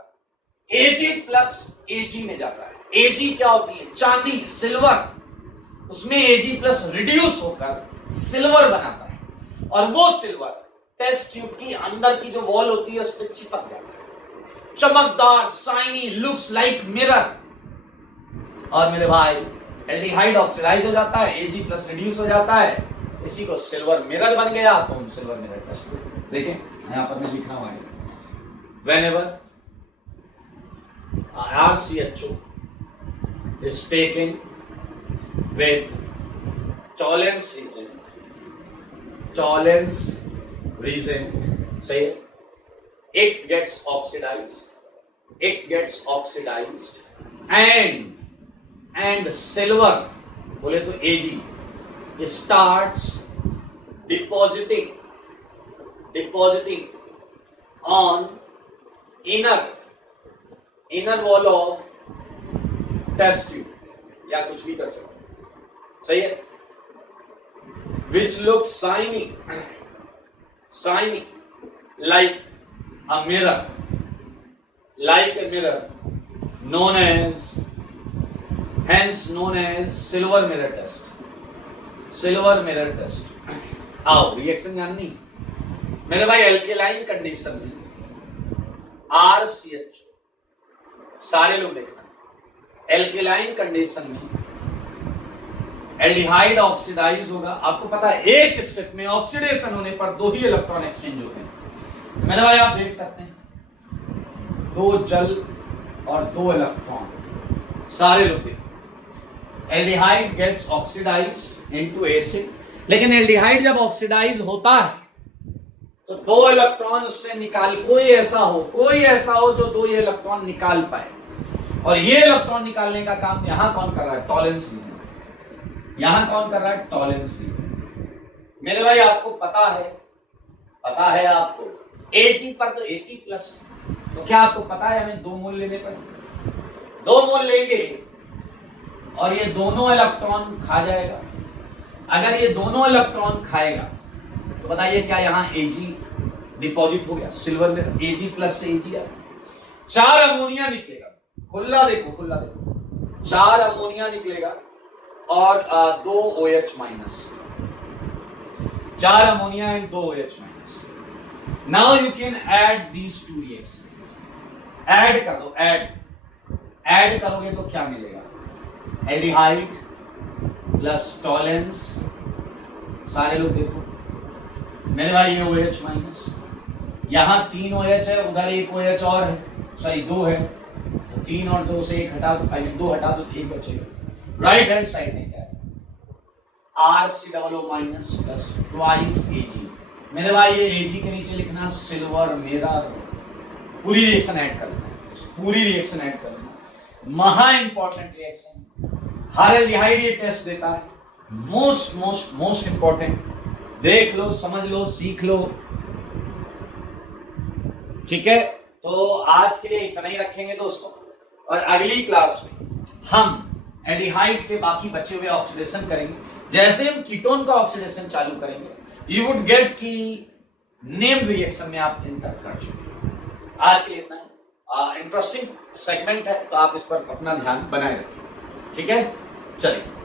Ag प्लस Ag में जाता है। Ag क्या होती है? चांदी, सिल्वर, उसमें Ag प्लस रिड्यूस होकर सिल्वर बनाता है और वो सिल्वर टेस्ट ट्यूब की अंदर की जो वॉल होती है उस पर चिपक जाता है, चमकदार, शाइनी, लुक्स लाइक मिरर। और मेरे भाई एल्डिहाइड ऑक्सीडाइज हो जाता है, Ag प्लस रिड्यूस हो जाता है, इसी को सिल्वर मिरर बन गया। तो हम सिल्वर मिरर टेस्ट देखें, यहां पर मैं लिखा हुआ है, whenever RCHO is taken with Tollens reagent, say it gets oxidized and silver, बोले तो Ag starts depositing on inner wall of test tube, या कुछ भी कर सकते, सही है, which looks shiny like a mirror, hence known as silver mirror test। आओ रिएक्शन जाननी मेरे भाई। एल्केलाइन कंडीशन में RCH, सारे लोग देखना, एल्केलाइन कंडीशन में एल्डिहाइड ऑक्सीडाइज होगा। आपको पता है एक स्टेप में ऑक्सीडेशन होने पर दो ही इलेक्ट्रॉन एक्सचेंज होते हैं। तो मेरे भाई आप देख सकते हैं, दो जल और दो इलेक्ट्रॉन, सारे लोग देखो, aldehyde gets oxidised into acid. लेकिन एल्डिहाइड जब ऑक्सीडाइज होता है तो दो इलेक्ट्रॉन उससे निकाल, कोई ऐसा हो जो दो ये इलेक्ट्रॉन निकाल पाए, और ये इलेक्ट्रॉन निकालने का काम यहां कौन कर रहा है? Tollens reagent. यहां कौन कर रहा है? Tollens reagent. मेरे भाई आपको पता है आपको Ag पर तो Ag प्लस, तो क्या आपको पता है हमें 2 मोल लेने पर? 2 मोल लेंगे और ये दोनों इलेक्ट्रॉन खा जाएगा। अगर ये दोनों इलेक्ट्रॉन खाएगा तो बताइए क्या यहाँ Ag डिपॉजिट हो गया सिल्वर में? Ag प्लस से Ag आया, 4 अमोनिया निकलेगा, खुला देखो, 4 अमोनिया निकलेगा और 2 OH minus, 4 ammonia and 2 OH minus. Now you can add these 2 reaction, add कर दो, ऐड करोगे तो क्या मिलेगा? एल्डिहाइड प्लस टॉलेंस, सारे लोग देखो मेरे भाई, ये OH माइनस, यहां 3 OH है, उधर 1 OH और है, सॉरी 2 है, तो 3 और 2 से 1 हटा दो, 2 हटा दो तो 1 बचेगा। राइट हैंड साइड में क्या है? RCOO minus plus twice Ag। मेरे भाई ये Ag के नीचे लिखना सिल्वर मिरर, पूरी रिएक्शन ऐड कर लेना, महा इंपॉर्टेंट रिएक्शन, हर एल्डिहाइड ये टेस्ट देता है, मोस्ट इंपॉर्टेंट। देख लो, समझ लो, सीख लो, ठीक है। तो आज के लिए इतना ही रखेंगे दोस्तों, और अगली क्लास में हम एल्डिहाइड के बाकी बचे हुए ऑक्सीडेशन करेंगे। जैसे हम कीटोन का ऑक्सीडेशन चालू करेंगे, यू वुड गेट कि नेम्ड रिएक्शन में आप इंटर कर चुके हो। आज के लिए इतना है। इंटरेस्टिंग सेगमेंट है, तो आप इस पर अपना ध्यान बनाए रखिए। ठीक है, चलिए।